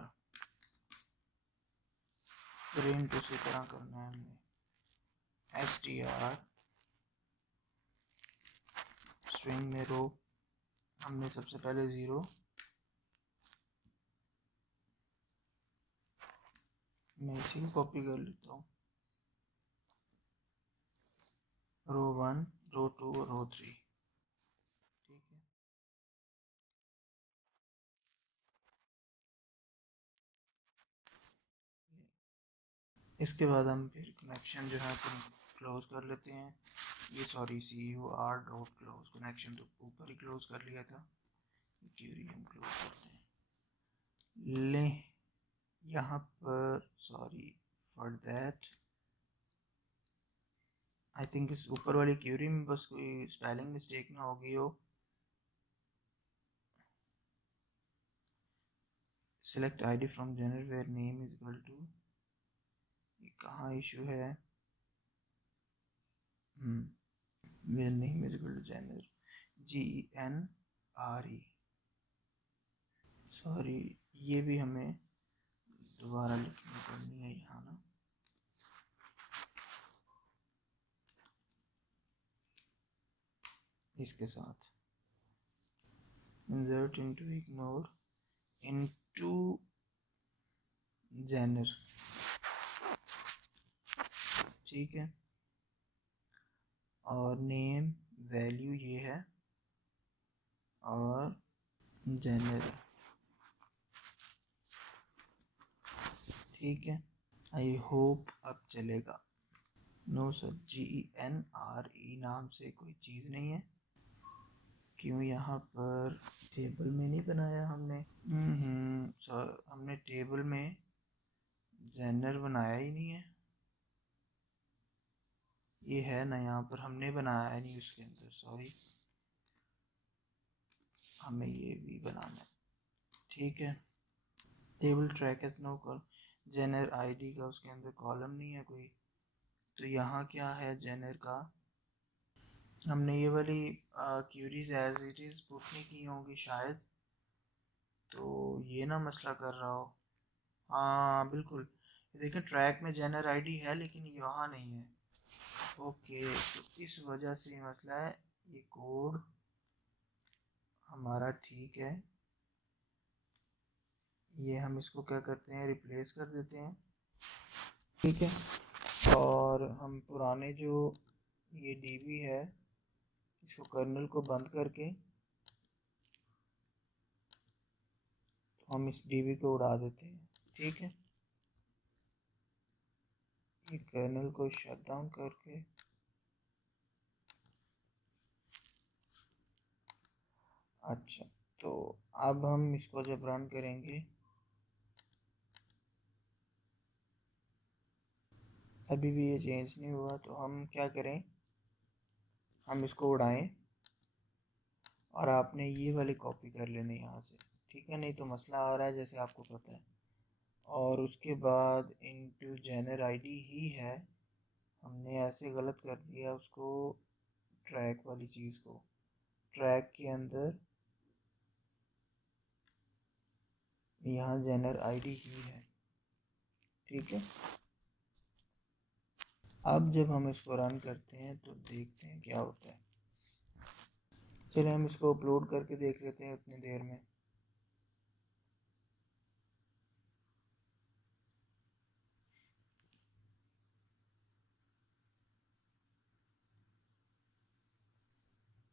प्रिंट उसी तरह करना है हमने str स्ट्रिंग में रो हमने सबसे पहले 0, मैं इसी को कॉपी कर लेता हूँ, रो 1 रो 2 और रो 3, ठीक है। इसके बाद हम फिर कनेक्शन जो है क्लोज कर लेते हैं, ये sorry CUR dot close, connection तो ऊपर ही क्लोज कर लिया था, क्यूरी हम क्लोज करते हैं। ले यहाँ पर sorry for that, I think इस ऊपर वाली क्यूरी में बस कोई स्पेलिंग मिस्टेक ना होगी हो। Select ID from general where name is equal to, ये कहाँ इशू है, where name is equal to general GENRE, sorry ये भी हमें दोबारा लिखनी पड़नी है यहाँ ना, इसके साथ insert into ignore into genre, ठीक है। और नेम वैल्यू ये है और genre, ठीक है। आई होप अब चलेगा। नो सर, GENRE नाम से कोई चीज़ नहीं है, क्यों यहाँ पर टेबल में नहीं बनाया हमने, सर हमने टेबल में जेनर बनाया ही नहीं है, ये है ना यहाँ पर, हमने बनाया है नहीं उसके अंदर, सॉरी हमें ये भी बनाना है, ठीक है। Table track as no call, genre ID का उसके अंदर कॉलम नहीं है कोई, तो यहाँ क्या है जेनर का, हमने ये वाली queries as it is put नहीं की होंगी शायद, तो ये ना मसला कर रहा हो। हाँ बिल्कुल, देखिए ट्रैक में जेनर ID है लेकिन यहाँ नहीं है, ओके, तो इस वजह से मसला है, ये कोड हमारा ठीक है, ये हम इसको क्या करते हैं रिप्लेस कर देते हैं, ठीक है। और हम पुराने जो ये DB है इसको कर्नल को बंद करके तो हम इस DB को उड़ा देते हैं, ठीक है। ये कर्नल को शट डाउन करके, अच्छा, तो अब हम इसको जब रन करेंगे, अभी भी ये चेंज नहीं हुआ, तो हम क्या करें, हम इसको उड़ाएं और आपने ये वाली कॉपी कर लेनी यहाँ से, ठीक है, नहीं तो मसला आ रहा है जैसे आपको पता है। और उसके बाद इनटू जेनर ID ही है, हमने ऐसे गलत कर दिया उसको, ट्रैक वाली चीज़ को ट्रैक के अंदर यहाँ जेनर ID ही है, ठीक है। अब जब हम इसको रन करते हैं तो देखते हैं क्या होता है, चलिए हम इसको अपलोड करके देख लेते हैं उतनी देर में।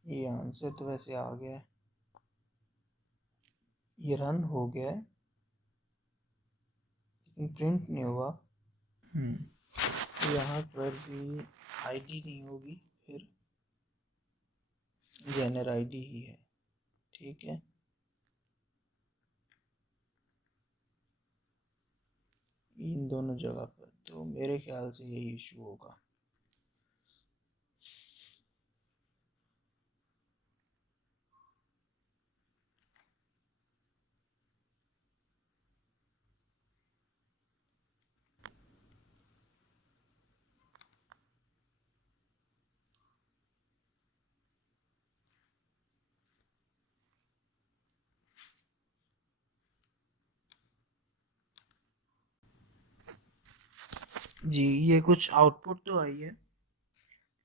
ये आंसर तो वैसे आ गया है, ये रन हो गया है लेकिन प्रिंट नहीं हुआ, यहाँ पर भी ID नहीं होगी, फिर जेनर ID ही है, ठीक है। इन दोनों जगह पर, तो मेरे ख्याल से यही इशू होगा। जी, ये कुछ आउटपुट तो आई है,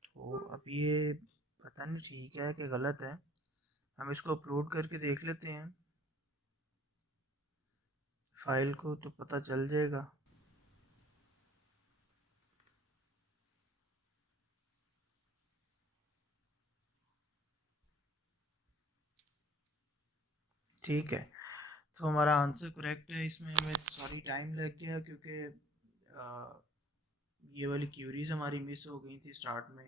तो अब ये पता नहीं ठीक है कि गलत है। हम इसको अपलोड करके देख लेते हैं फाइल को, तो पता चल जाएगा। ठीक है, तो हमारा आंसर करेक्ट है। इसमें हमें सॉरी टाइम लग गया, क्योंकि ये वाली क्यूरीज हमारी मिस हो गई थी स्टार्ट में,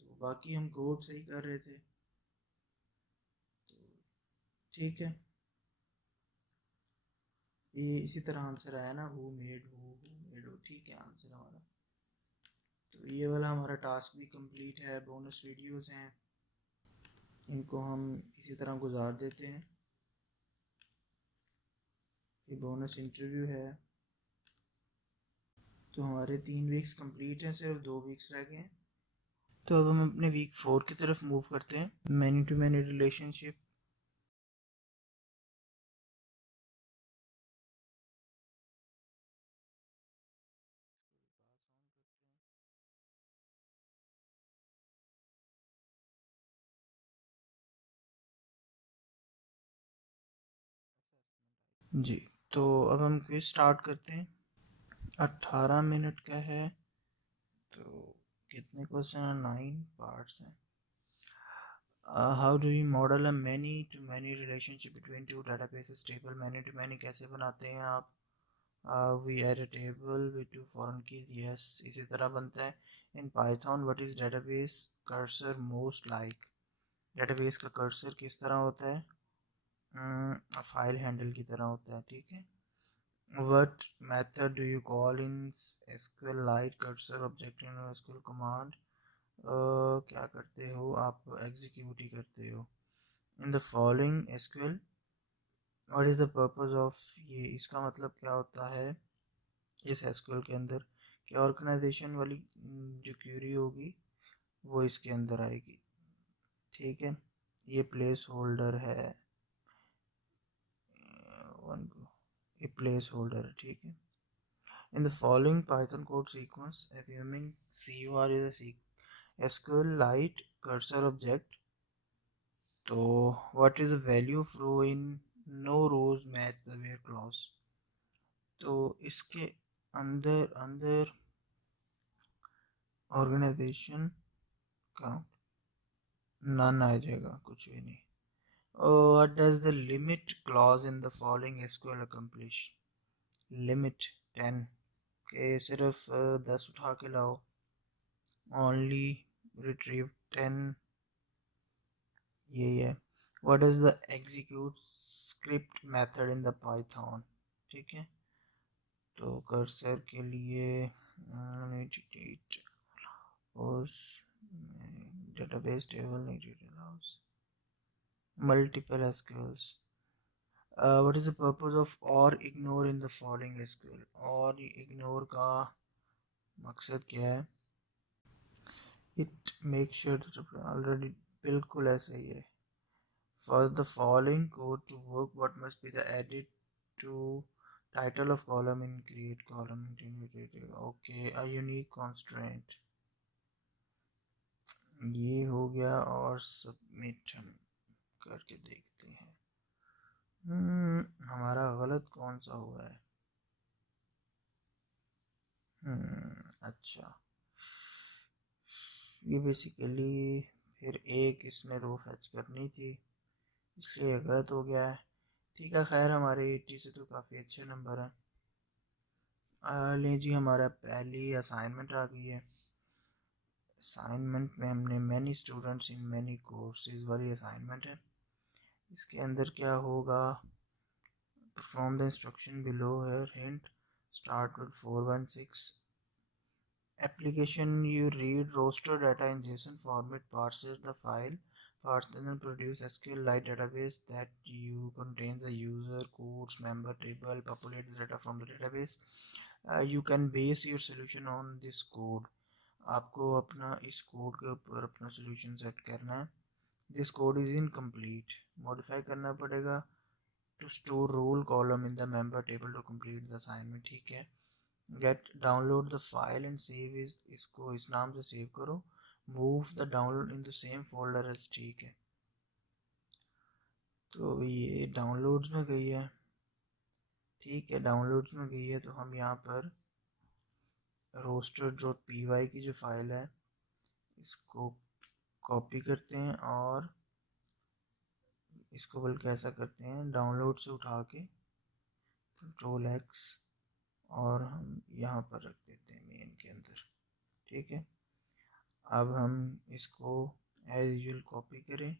तो बाकी हम कोड सही कर रहे थे। तो ठीक है, ये इसी तरह आंसर आया ना, हु मेड हो, ठीक है आंसर हमारा। तो ये वाला हमारा टास्क भी कंप्लीट है। बोनस वीडियोस हैं, इनको हम इसी तरह गुजार देते हैं। ये बोनस इंटरव्यू है। तो हमारे 3 वीक्स कंप्लीट हैं, सिर्फ 2 वीक्स रह गए हैं। तो अब हम अपने वीक 4 की तरफ मूव करते हैं, मैनी टू मैनी रिलेशनशिप। जी, तो अब हम क्विज स्टार्ट करते हैं। 18 मिनट का है, तो कितने क्वेश्चन हैं? 9 पार्ट्स हैं। How do you model a many to many relationship between two databases table? Many to many कैसे बनाते हैं आप? We add a table with two foreign keys, yes, इसी तरह बनता है। In Python what is database cursor most like? Database का cursor किस तरह होता है? फाइल हैंडल की तरह होता है, ठीक है। What method do you call in SQLite cursor object in SQL command? क्या करते हो आप? एग्जीक्यूट ही करते हो। In the following SQL what is the purpose of, ये इसका मतलब क्या होता है इस SQL के अंदर? कि ऑर्गेनाइजेशन वाली जो क्यूरी होगी वो इसके अंदर आएगी, ठीक है। ये प्लेस होल्डर है, वन ये प्लेस होल्डर है, ठीक है। In the following Python code sequence, assuming CUR is a SQLite cursor object, तो what is the value flow in no rows match the where clause? तो इसके अंदर अंदर ऑर्गेनाइजेशन का नन आ जाएगा, कुछ भी नहीं। What does the limit clause in the following SQL accomplish? Limit 10 के सिर्फ 10 उठा के लाओ, only retrieve 10, यही है। What is the execute script method in the Python? ठीक है, तो कर्सर के लिए database table needed allows multiple SQLs. What is the purpose of or ignore in the following SQL? और ignore का मकसद क्या है? It makes sure that already बिल्कुल ऐसा ही है। For the following code to work, what must be the added to title of column in create column? Okay, a unique constraint, ये हो गया। और सबमिट हम करके देखते हैं। हमारा गलत कौन सा हुआ है? अच्छा, ये बेसिकली फिर एक इसमें रो फैच करनी थी, इसलिए गलत हो गया है। ठीक है, खैर हमारे 80 से तो काफ़ी अच्छे नंबर हैं। लें जी, हमारा पहली असाइनमेंट आ गई है। असाइनमेंट में हमने many students in many courses वाली असाइनमेंट है। इसके अंदर क्या होगा? परफॉर्म द इंस्ट्रक्शन बिलो है hint, start with 416. Application, you read roster data in JSON format, parses the file, and then produce SQLite database that you contains the user, codes, member table, populate the data from the database. You can base your solution on this code. आपको अपना इस code के ऊपर अपना solution set करना है. This code is incomplete. Modify करना पड़ेगा to store role column in the member table to complete the assignment. ठीक है. Get download the file and save इसको इस नाम से सेव करो. Move the download in the same folder as. ठीक है. तो ये डाउनलोड्स में गई है. ठीक है, डाउनलोड्स में गई है. तो हम यहाँ पर roster.py की जो फाइल है इसको कॉपी करते हैं और इसको बल्कि ऐसा करते हैं, डाउनलोड से उठा के Ctrl+X और हम यहाँ पर रख देते हैं मेन के अंदर. ठीक है. अब हम इसको एज यूजुअल कॉपी करें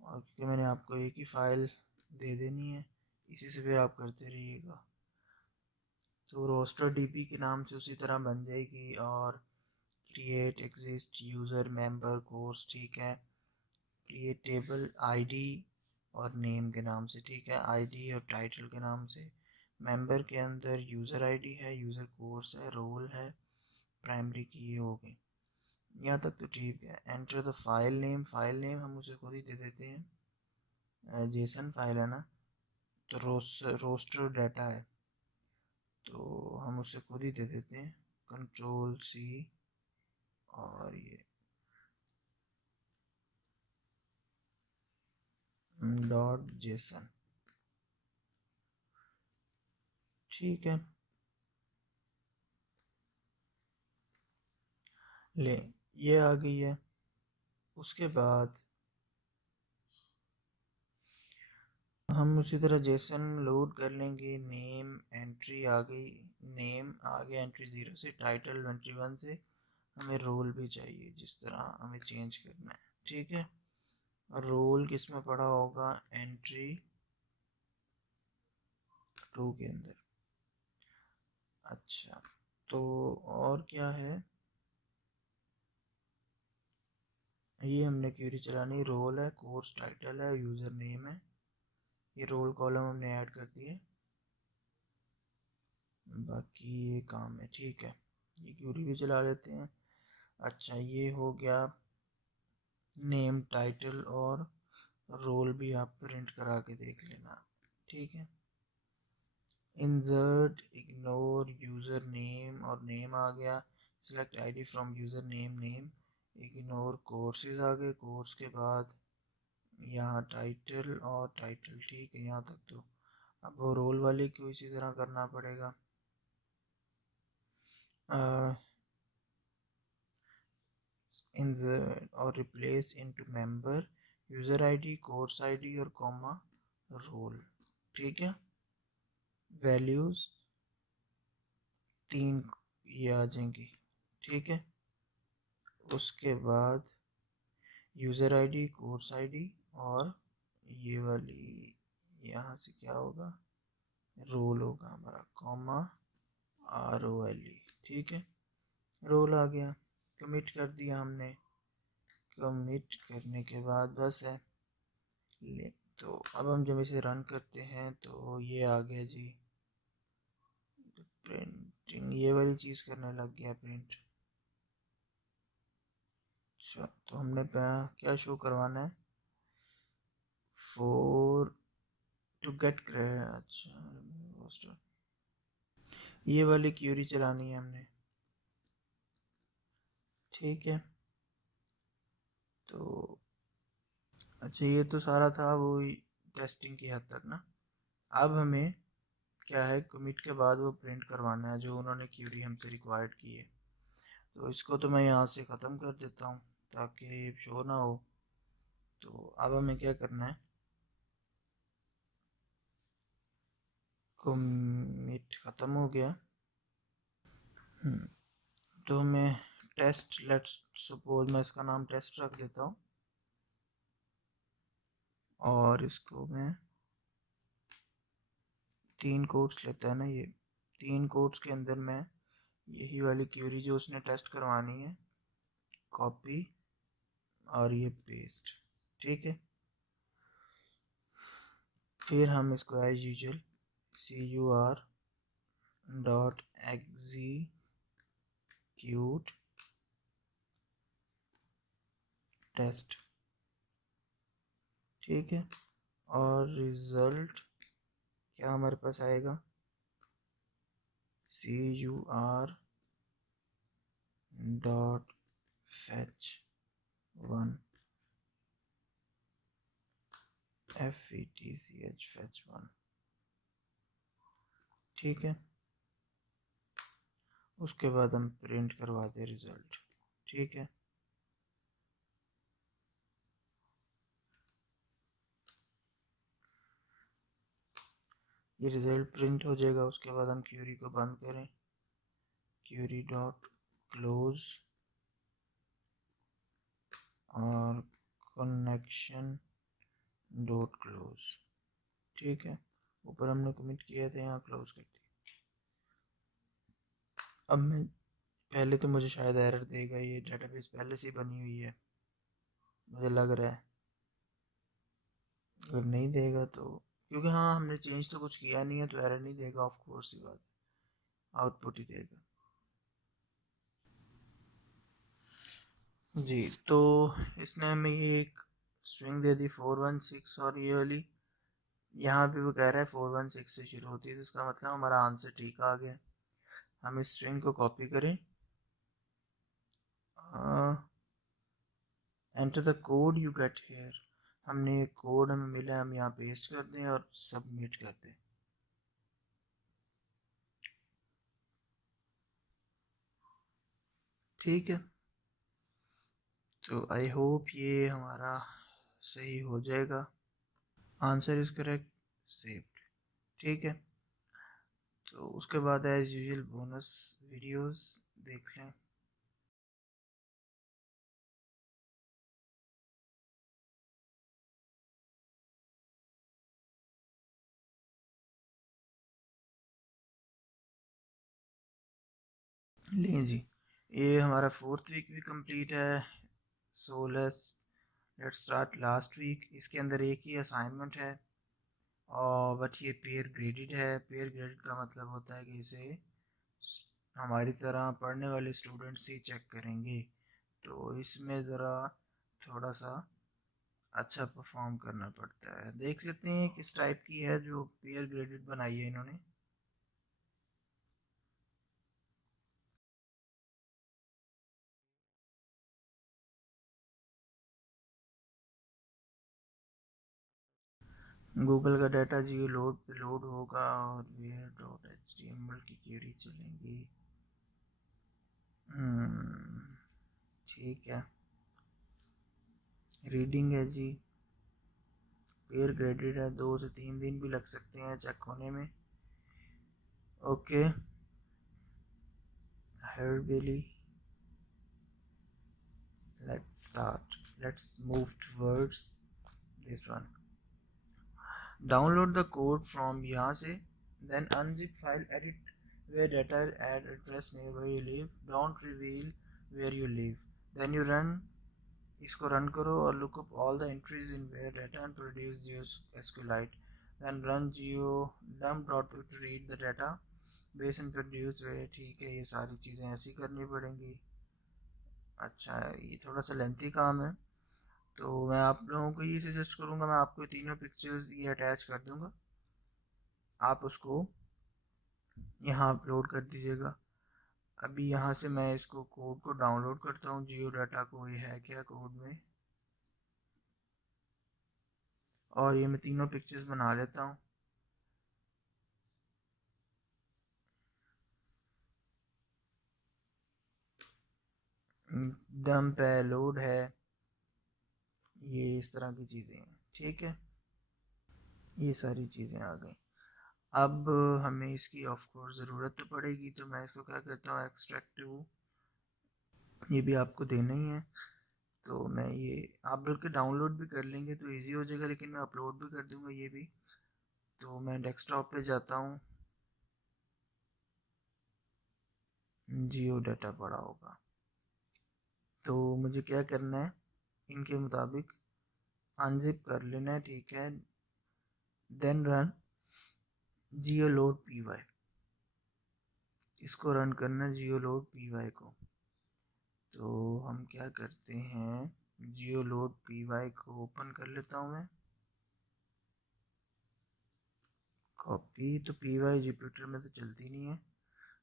और क्योंकि मैंने आपको एक ही फाइल दे देनी है, इसी से फिर आप करते रहिएगा. तो रोस्टर डीपी के नाम से उसी तरह बन जाएगी और create exist user member course. ठीक है. क्रिएट टेबल आईडी और नेम के नाम से. ठीक है. आईडी और टाइटल के नाम से. मेंबर के अंदर यूज़र आईडी है, यूज़र कोर्स है, रोल है, प्राइमरी की हो गई. यहाँ तक तो ठीक है. Enter the file name. File name हम उसे खुद ही दे देते हैं. जेसन फाइल है ना, तो रोस्टर डाटा है तो हम उसे खुद ही दे देते हैं. Ctrl+C और ये .json. ठीक है. ले, ये आ गई है. उसके बाद हम उसी तरह जेसन लोड कर लेंगे. नेम एंट्री आ गई, नेम आ गया एंट्री 0 से. टाइटल एंट्री 1 से. हमें रोल भी चाहिए जिस तरह हमें चेंज करना है. ठीक है. रोल किस में पड़ा होगा? एंट्री 2 के अंदर. अच्छा, तो और क्या है, ये हमने क्वेरी चलानी. रोल है, कोर्स टाइटल है, यूज़र नेम है. ये रोल कॉलम हमने ऐड कर दिए, बाकी ये काम है. ठीक है. ये क्वेरी भी चला लेते हैं. अच्छा, ये हो गया. नेम, टाइटल और रोल भी आप प्रिंट करा के देख लेना. ठीक है. इंसर्ट इग्नोर यूज़र नेम और नेम आ गया. Select ID from user name, name. Ignore courses आ गए. कोर्स के बाद यहाँ टाइटल और टाइटल. ठीक है. यहाँ तक तो. अब वो रोल वाले को इसी तरह करना पड़ेगा. इंसर्ट और replace into member user ID, course ID और कॉमा रोल. ठीक है. वैल्यूज़ 3 ये आ जाएंगी. ठीक है. उसके बाद यूज़र आईडी, कोर्स आईडी और ये वाली यहाँ से क्या होगा, रोल होगा हमारा, कॉमा ROLE. ठीक है. रोल आ गया. कमिट कर दिया हमने. कमिट करने के बाद बस है. तो अब हम जब इसे रन करते हैं तो ये आ गया जी. प्रिंटिंग ये वाली चीज़ करने लग गया, प्रिंट. अच्छा, तो हमने क्या शो करवाना है? For to get credit. अच्छा, ये वाली क्यूरी चलानी है हमने. ठीक है. तो अच्छा, ये तो सारा था वो टेस्टिंग की हद तक ना. अब हमें क्या है, कमिट के बाद वो प्रिंट करवाना है जो उन्होंने क्यूरी हमसे रिक्वायर्ड की है. तो इसको तो मैं यहाँ से ख़त्म कर देता हूँ ताकि शो ना हो. तो अब हमें क्या करना है, कमिट ख़त्म हो गया. तो मैं टेस्ट, लेट्स सपोज मैं इसका नाम टेस्ट रख देता हूँ और इसको मैं 3 कोट्स लेता है ना, ये 3 कोट्स के अंदर मैं यही वाली क्यूरी जो उसने टेस्ट करवानी है कॉपी और ये पेस्ट, ठीक है। फिर हम इसको as usual CUR dot execute test, ठीक है। और रिजल्ट क्या हमारे पास आएगा, CUR dot fetch 1 FETCH fetch 1, ठीक है। उसके बाद हम प्रिंट करवा दें रिजल्ट, ठीक है। ये रिजल्ट प्रिंट हो जाएगा। उसके बाद हम क्यूरी को बंद करें, क्यूरी डॉट क्लोज और कनेक्शन डॉट क्लोज, ठीक है। ऊपर हमने कमिट किया था, यहाँ क्लोज कर दिया। अब मैं पहले तो मुझे शायद एरर देगा, ये डेटाबेस पहले से बनी हुई है मुझे लग रहा है। अगर नहीं देगा तो, क्योंकि हाँ हमने चेंज तो कुछ किया नहीं है तो एरर नहीं देगा, ऑफ कोर्स ही बात, आउटपुट ही देगा जी। तो इसने हमें ये एक स्ट्रिंग दे दी 416 और ये वाली यहाँ पे वो कह रहा है 416 से शुरू होती है, तो इसका मतलब हमारा आंसर ठीक आ गया। हम इस स्ट्रिंग को कॉपी करें, enter the code you get here, हमने एक कोड हमें मिला है, हम यहाँ पेस्ट कर दें और सबमिट कर दें। ठीक है, तो आई होप ये हमारा सही हो जाएगा। आंसर इज करेक्ट, सेव्ड, ठीक है। तो उसके बाद एज यूजुअल बोनस वीडियोस देख लें। लें जी, ये हमारा 4th वीक भी कंप्लीट है। So let's start last week. इसके अंदर एक ही असाइनमेंट है और बट ये पेयर ग्रेडेड है। पेयर ग्रेडेड का मतलब होता है कि इसे हमारी तरह पढ़ने वाले स्टूडेंट्स ही चेक करेंगे, तो इसमें ज़रा थोड़ा सा अच्छा परफॉर्म करना पड़ता है। देख लेते हैं किस टाइप की है जो पेयर ग्रेडेड बनाई है इन्होंने। गूगल का डाटा जियो लोड पे लोड होगा और वेयर डॉट HTML की क्वेरी चलेंगी। ठीक है, रीडिंग है जी, पेयर ग्रेडेड है, 2 से 3 दिन भी लग सकते हैं चेक होने में। Okay, Herbally, let's move towards this one. Download the code from यहाँ से, then unzip file, edit where data, add address near where you live, don't reveal where you live, then you run, इसको run करो और look up all the entries in where data and produce SQLite, then run geo dump.py to read the data base and produce where। ठीक है, ये सारी चीज़ें ऐसी करनी पड़ेंगी। अच्छा, ये थोड़ा सा लेंथी काम है, तो मैं आप लोगों को ये सजेस्ट करूँगा, मैं आपको तीनों पिक्चर्स ये अटैच कर दूँगा, आप उसको यहाँ अपलोड कर दीजिएगा। अभी यहाँ से मैं इसको कोड को डाउनलोड करता हूँ, जियो डाटा को, ये है क्या कोड में, और ये मैं तीनों पिक्चर्स बना लेता हूँ। डंप है, लोड है, ये इस तरह की चीज़ें हैं, ठीक है। ये सारी चीज़ें आ गई। अब हमें इसकी ऑफ कोर्स ज़रूरत तो पड़ेगी, तो मैं इसको क्या करता हूँ, एक्सट्रैक्टिव, ये भी आपको देना ही है, तो मैं ये, आप बल्कि डाउनलोड भी कर लेंगे तो इजी हो जाएगा, लेकिन मैं अपलोड भी कर दूंगा ये भी। तो मैं डेस्कटॉप पे जाता हूँ, जियो डाटा पड़ा होगा। तो मुझे क्या करना है, इनके मुताबिक अनजिप कर लेना है, ठीक है। देन रन जियो लोड पी वाई, इसको रन करना है जियो लोड पी वाई को। तो हम क्या करते हैं, जियो लोड पी वाई को ओपन कर लेता हूँ मैं। कॉपी तो पी वाई जुपिटर में तो चलती नहीं है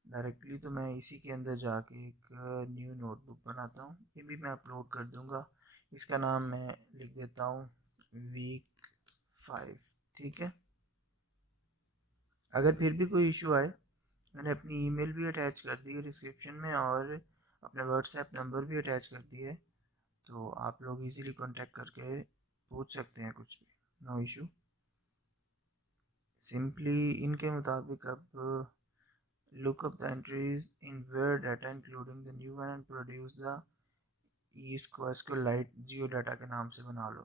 डायरेक्टली, तो मैं इसी के अंदर जाके एक न्यू नोटबुक बनाता हूँ, ये भी मैं अपलोड कर दूँगा। इसका नाम मैं लिख देता हूँ वीक 5, ठीक है। अगर फिर भी कोई इशू आए, मैंने अपनी ईमेल भी अटैच कर दी है डिस्क्रिप्शन में, और अपना व्हाट्सएप नंबर भी अटैच कर दिया है, तो आप लोग इजीली कांटेक्ट करके पूछ सकते हैं कुछ भी, नो इशू। सिंपली इनके मुताबिक अब look up the entries in where data including the new one and produce the SQLite Jio data के नाम से बना लो।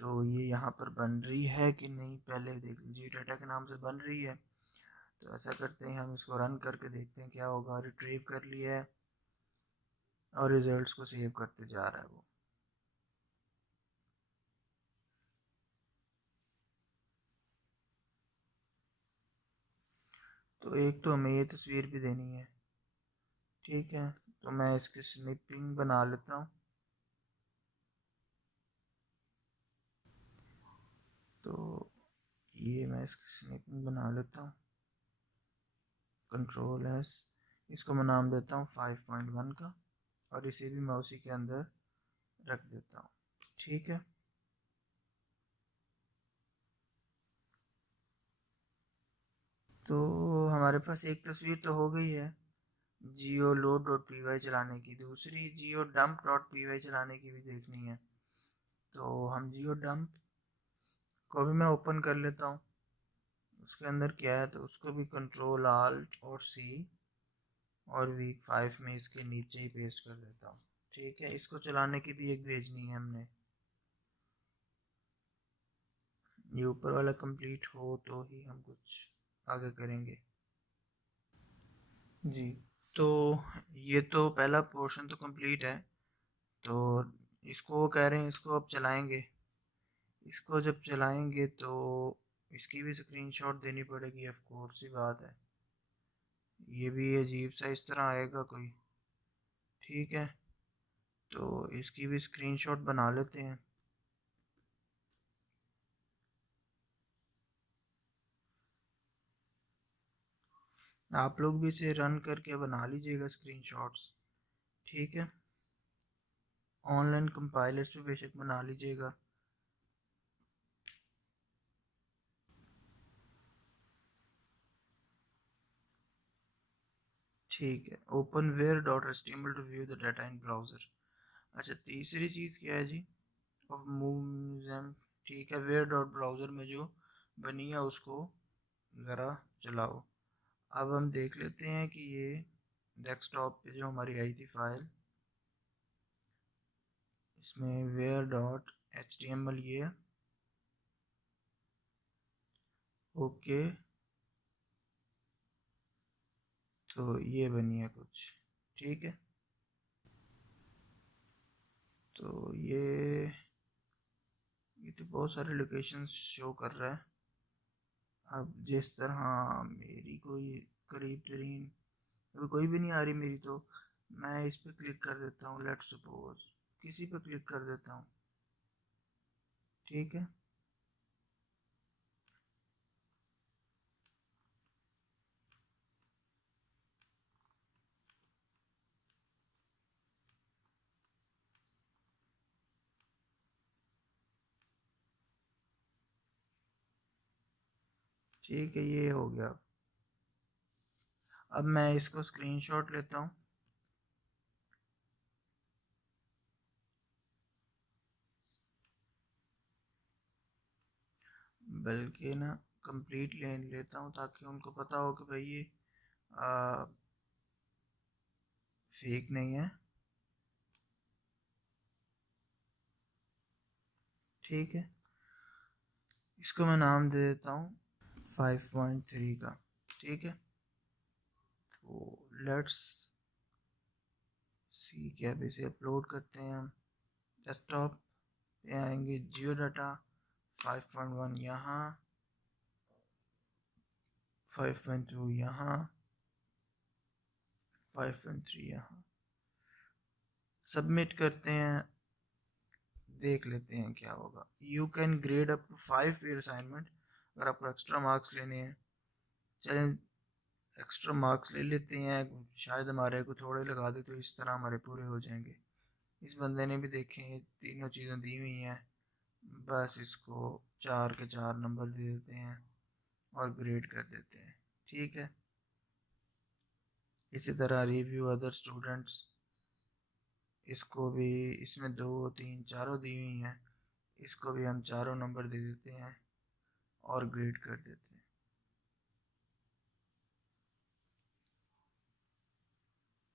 तो ये यहाँ पर बन रही है कि नहीं पहले देख लीजिए, डाटा के नाम से बन रही है। तो ऐसा करते हैं, हम इसको रन करके देखते हैं क्या होगा। रिट्रीव कर लिया है और रिजल्ट्स को सेव करते जा रहा है वो। तो एक तो हमें ये तस्वीर भी देनी है, ठीक है। तो मैं इसकी स्निपिंग बना लेता हूँ। तो ये मैं इसकी स्निपिंग बना लेता हूँ, कंट्रोल एस, इसको मैं नाम देता हूँ 5.1 का, और इसे भी मैं उसी के अंदर रख देता हूँ, ठीक है। तो हमारे पास एक तस्वीर तो हो गई है जियो लोड डॉट पी वाई चलाने की, दूसरी जियो डंप डॉट पी वाई चलाने की भी देखनी है। तो हम जियो डंप को भी मैं ओपन कर लेता हूँ, उसके अंदर क्या है, तो उसको भी कंट्रोल आल्ट और सी और वीक 5 में इसके नीचे ही पेस्ट कर देता हूँ, ठीक है। इसको चलाने की भी एक भेजनी है हमने, ये ऊपर वाला कंप्लीट हो तो ही हम कुछ आगे करेंगे जी। तो ये तो पहला पोर्शन तो कंप्लीट है। तो इसको वो कह रहे हैं इसको अब चलाएंगे, इसको जब चलाएंगे तो इसकी भी स्क्रीनशॉट देनी पड़ेगी, ऑफ कोर्स सी बात है। ये भी अजीब सा इस तरह आएगा कोई, ठीक है। तो इसकी भी स्क्रीनशॉट बना लेते हैं। आप लोग भी इसे रन करके बना लीजिएगा स्क्रीनशॉट्स, ठीक है। ऑनलाइन कंपाइलर्स भी बेशक बना लीजिएगा। ठीक है, open where dot HTML to view the data in browser. अच्छा, तीसरी चीज़ क्या है जी, ऑफ मूव, ठीक है। वेयर डॉट ब्राउज़र में जो बनी है उसको ज़रा चलाओ। अब हम देख लेते हैं कि ये डेस्कटॉप पे जो हमारी आई थी फाइल, इसमें where dot H T M L ये ओके, तो ये बनी है कुछ, ठीक है। तो ये तो बहुत सारे लोकेशंस शो कर रहा है। अब जिस तरह मेरी कोई करीब तरीन अभी कोई भी नहीं आ रही मेरी, तो मैं इस पर क्लिक कर देता हूँ, लेट्स सपोज किसी पर क्लिक कर देता हूँ, ठीक है। ठीक है, ये हो गया। अब मैं इसको स्क्रीनशॉट लेता हूँ, बल्कि ना कंप्लीट ले लेता हूँ ताकि उनको पता हो कि भाई ये फेक नहीं है, ठीक है। इसको मैं नाम दे देता हूँ 5.3 का, ठीक है। तो लेट्स सी क्या अब इसे अपलोड करते हैं हम। डेस्कटॉप पे आएंगे, जियो डाटा 5.1 यहाँ, 5.2 यहाँ, 5.3 यहाँ। सबमिट करते हैं, देख लेते हैं क्या होगा। You can grade up to 5 pair assignment. अगर आपको एक्स्ट्रा मार्क्स लेने हैं, चलें एक्स्ट्रा मार्क्स ले लेते हैं, शायद हमारे को थोड़े लगा दे तो इस तरह हमारे पूरे हो जाएंगे। इस बंदे ने भी देखे तीनों चीज़ें दी हुई हैं, बस इसको 4 के 4 नंबर दे देते हैं और ग्रेड कर देते हैं। ठीक है, इसी तरह रिव्यू अदर स्टूडेंट्स, इसको भी, इसमें 2 3 चारों दी हुई हैं, इसको भी हम चारों नंबर दे देते हैं और ग्रेड कर देते हैं।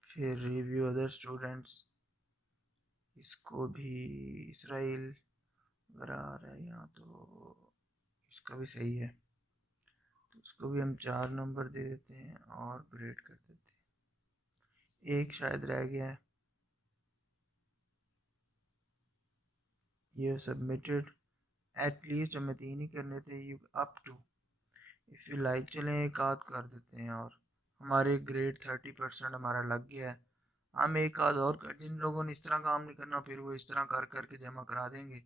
फिर रिव्यू अदर स्टूडेंट्स, इसको भी इसराइल अगर आ रहा है यहाँ तो इसका भी सही है, तो उसको भी हम 4 नंबर दे देते हैं और ग्रेड कर देते हैं। एक शायद रह गया है, ये सबमिटेड एटलीस्ट हमें 3 ही करने थे, you up to if you like. चलें एक आध कर देते हैं और हमारे ग्रेड 30% हमारा लग गया है। हम एक आध और कर, जिन लोगों ने इस तरह काम नहीं करना फिर वो इस तरह कर करके जमा करा देंगे।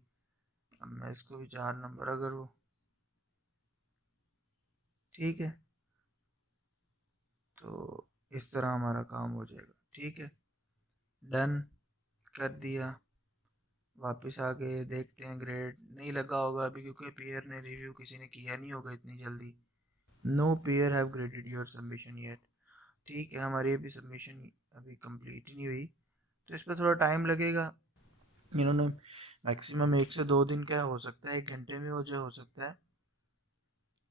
अब मैं इसको भी 4 नंबर, अगर वो ठीक है तो इस तरह हमारा काम हो जाएगा। ठीक है, डन कर दिया। वापस आके देखते हैं, ग्रेड नहीं लगा होगा अभी क्योंकि पेयर ने रिव्यू किसी ने किया नहीं होगा इतनी जल्दी। No pair have graded your submission yet. ठीक है, हमारी अभी सबमिशन अभी कंप्लीट ही नहीं हुई तो इस पर थोड़ा टाइम लगेगा। इन्होंने मैक्सिमम 1 से 2 दिन का हो सकता है, 1 घंटे में हो जाए, हो सकता है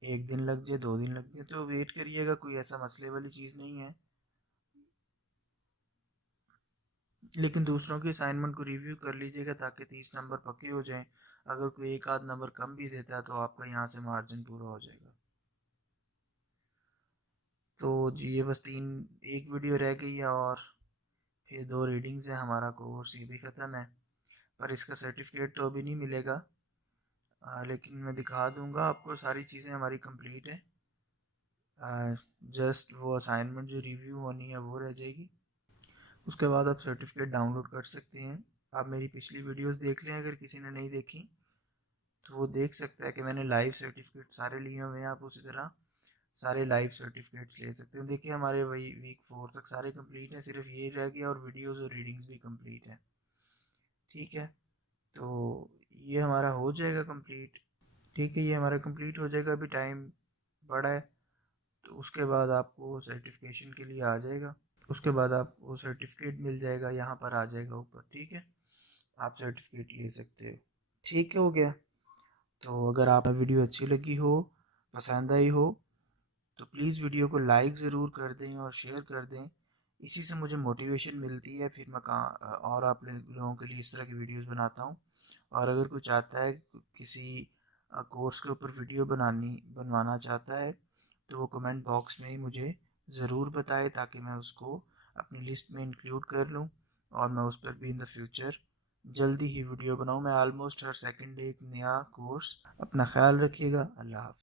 1 दिन लग जाए, 2 दिन लग जाए, तो वेट करिएगा, कोई ऐसा मसले वाली चीज़ नहीं है। लेकिन दूसरों के असाइनमेंट को रिव्यू कर लीजिएगा ताकि 30 नंबर पक्के हो जाएं। अगर कोई एक आध नंबर कम भी देता है तो आपका यहाँ से मार्जिन पूरा हो जाएगा। तो जी ये बस एक वीडियो रह गई है और फिर 2 रीडिंग्स है, हमारा कोर्स ये भी ख़त्म है। पर इसका सर्टिफिकेट तो अभी नहीं मिलेगा, लेकिन मैं दिखा दूंगा आपको, सारी चीज़ें हमारी कंप्लीट है। जस्ट वो असाइनमेंट जो रिव्यू होनी है वो रह जाएगी, उसके बाद आप सर्टिफिकेट डाउनलोड कर सकते हैं। आप मेरी पिछली वीडियोस देख लें, अगर किसी ने नहीं देखी तो वो देख सकता है कि मैंने लाइव सर्टिफिकेट सारे लिए हुए हैं। आप उसी तरह सारे लाइव सर्टिफिकेट्स ले सकते हैं। देखिए हमारे वही वीक 4 तक सारे कंप्लीट हैं, सिर्फ ये रह गया और वीडियोस और रीडिंग्स भी कंप्लीट है। ठीक है, तो ये हमारा हो जाएगा कंप्लीट। ठीक है, ये हमारा कंप्लीट हो जाएगा, अभी टाइम बड़ा है तो उसके बाद आपको सर्टिफिकेशन के लिए आ जाएगा, उसके बाद आपको सर्टिफिकेट मिल जाएगा, यहाँ पर आ जाएगा ऊपर। ठीक है, आप सर्टिफिकेट ले सकते हो। ठीक है, हो गया। तो अगर आप वीडियो अच्छी लगी हो, पसंद आई हो, तो प्लीज़ वीडियो को लाइक ज़रूर कर दें और शेयर कर दें। इसी से मुझे मोटिवेशन मिलती है, फिर मैं कहाँ और आप लोगों के लिए इस तरह की वीडियोस बनाता हूँ। और अगर कोई चाहता है किसी कोर्स के ऊपर वीडियो बनवाना चाहता है तो वो कमेंट बॉक्स में ही मुझे ज़रूर बताए ताकि मैं उसको अपनी लिस्ट में इंक्लूड कर लूँ और मैं उस पर भी इन द फ्यूचर जल्दी ही वीडियो बनाऊँ। मैं ऑलमोस्ट हर सेकंड डे एक नया कोर्स। अपना ख्याल रखिएगा। अल्लाह हाफ़िज़।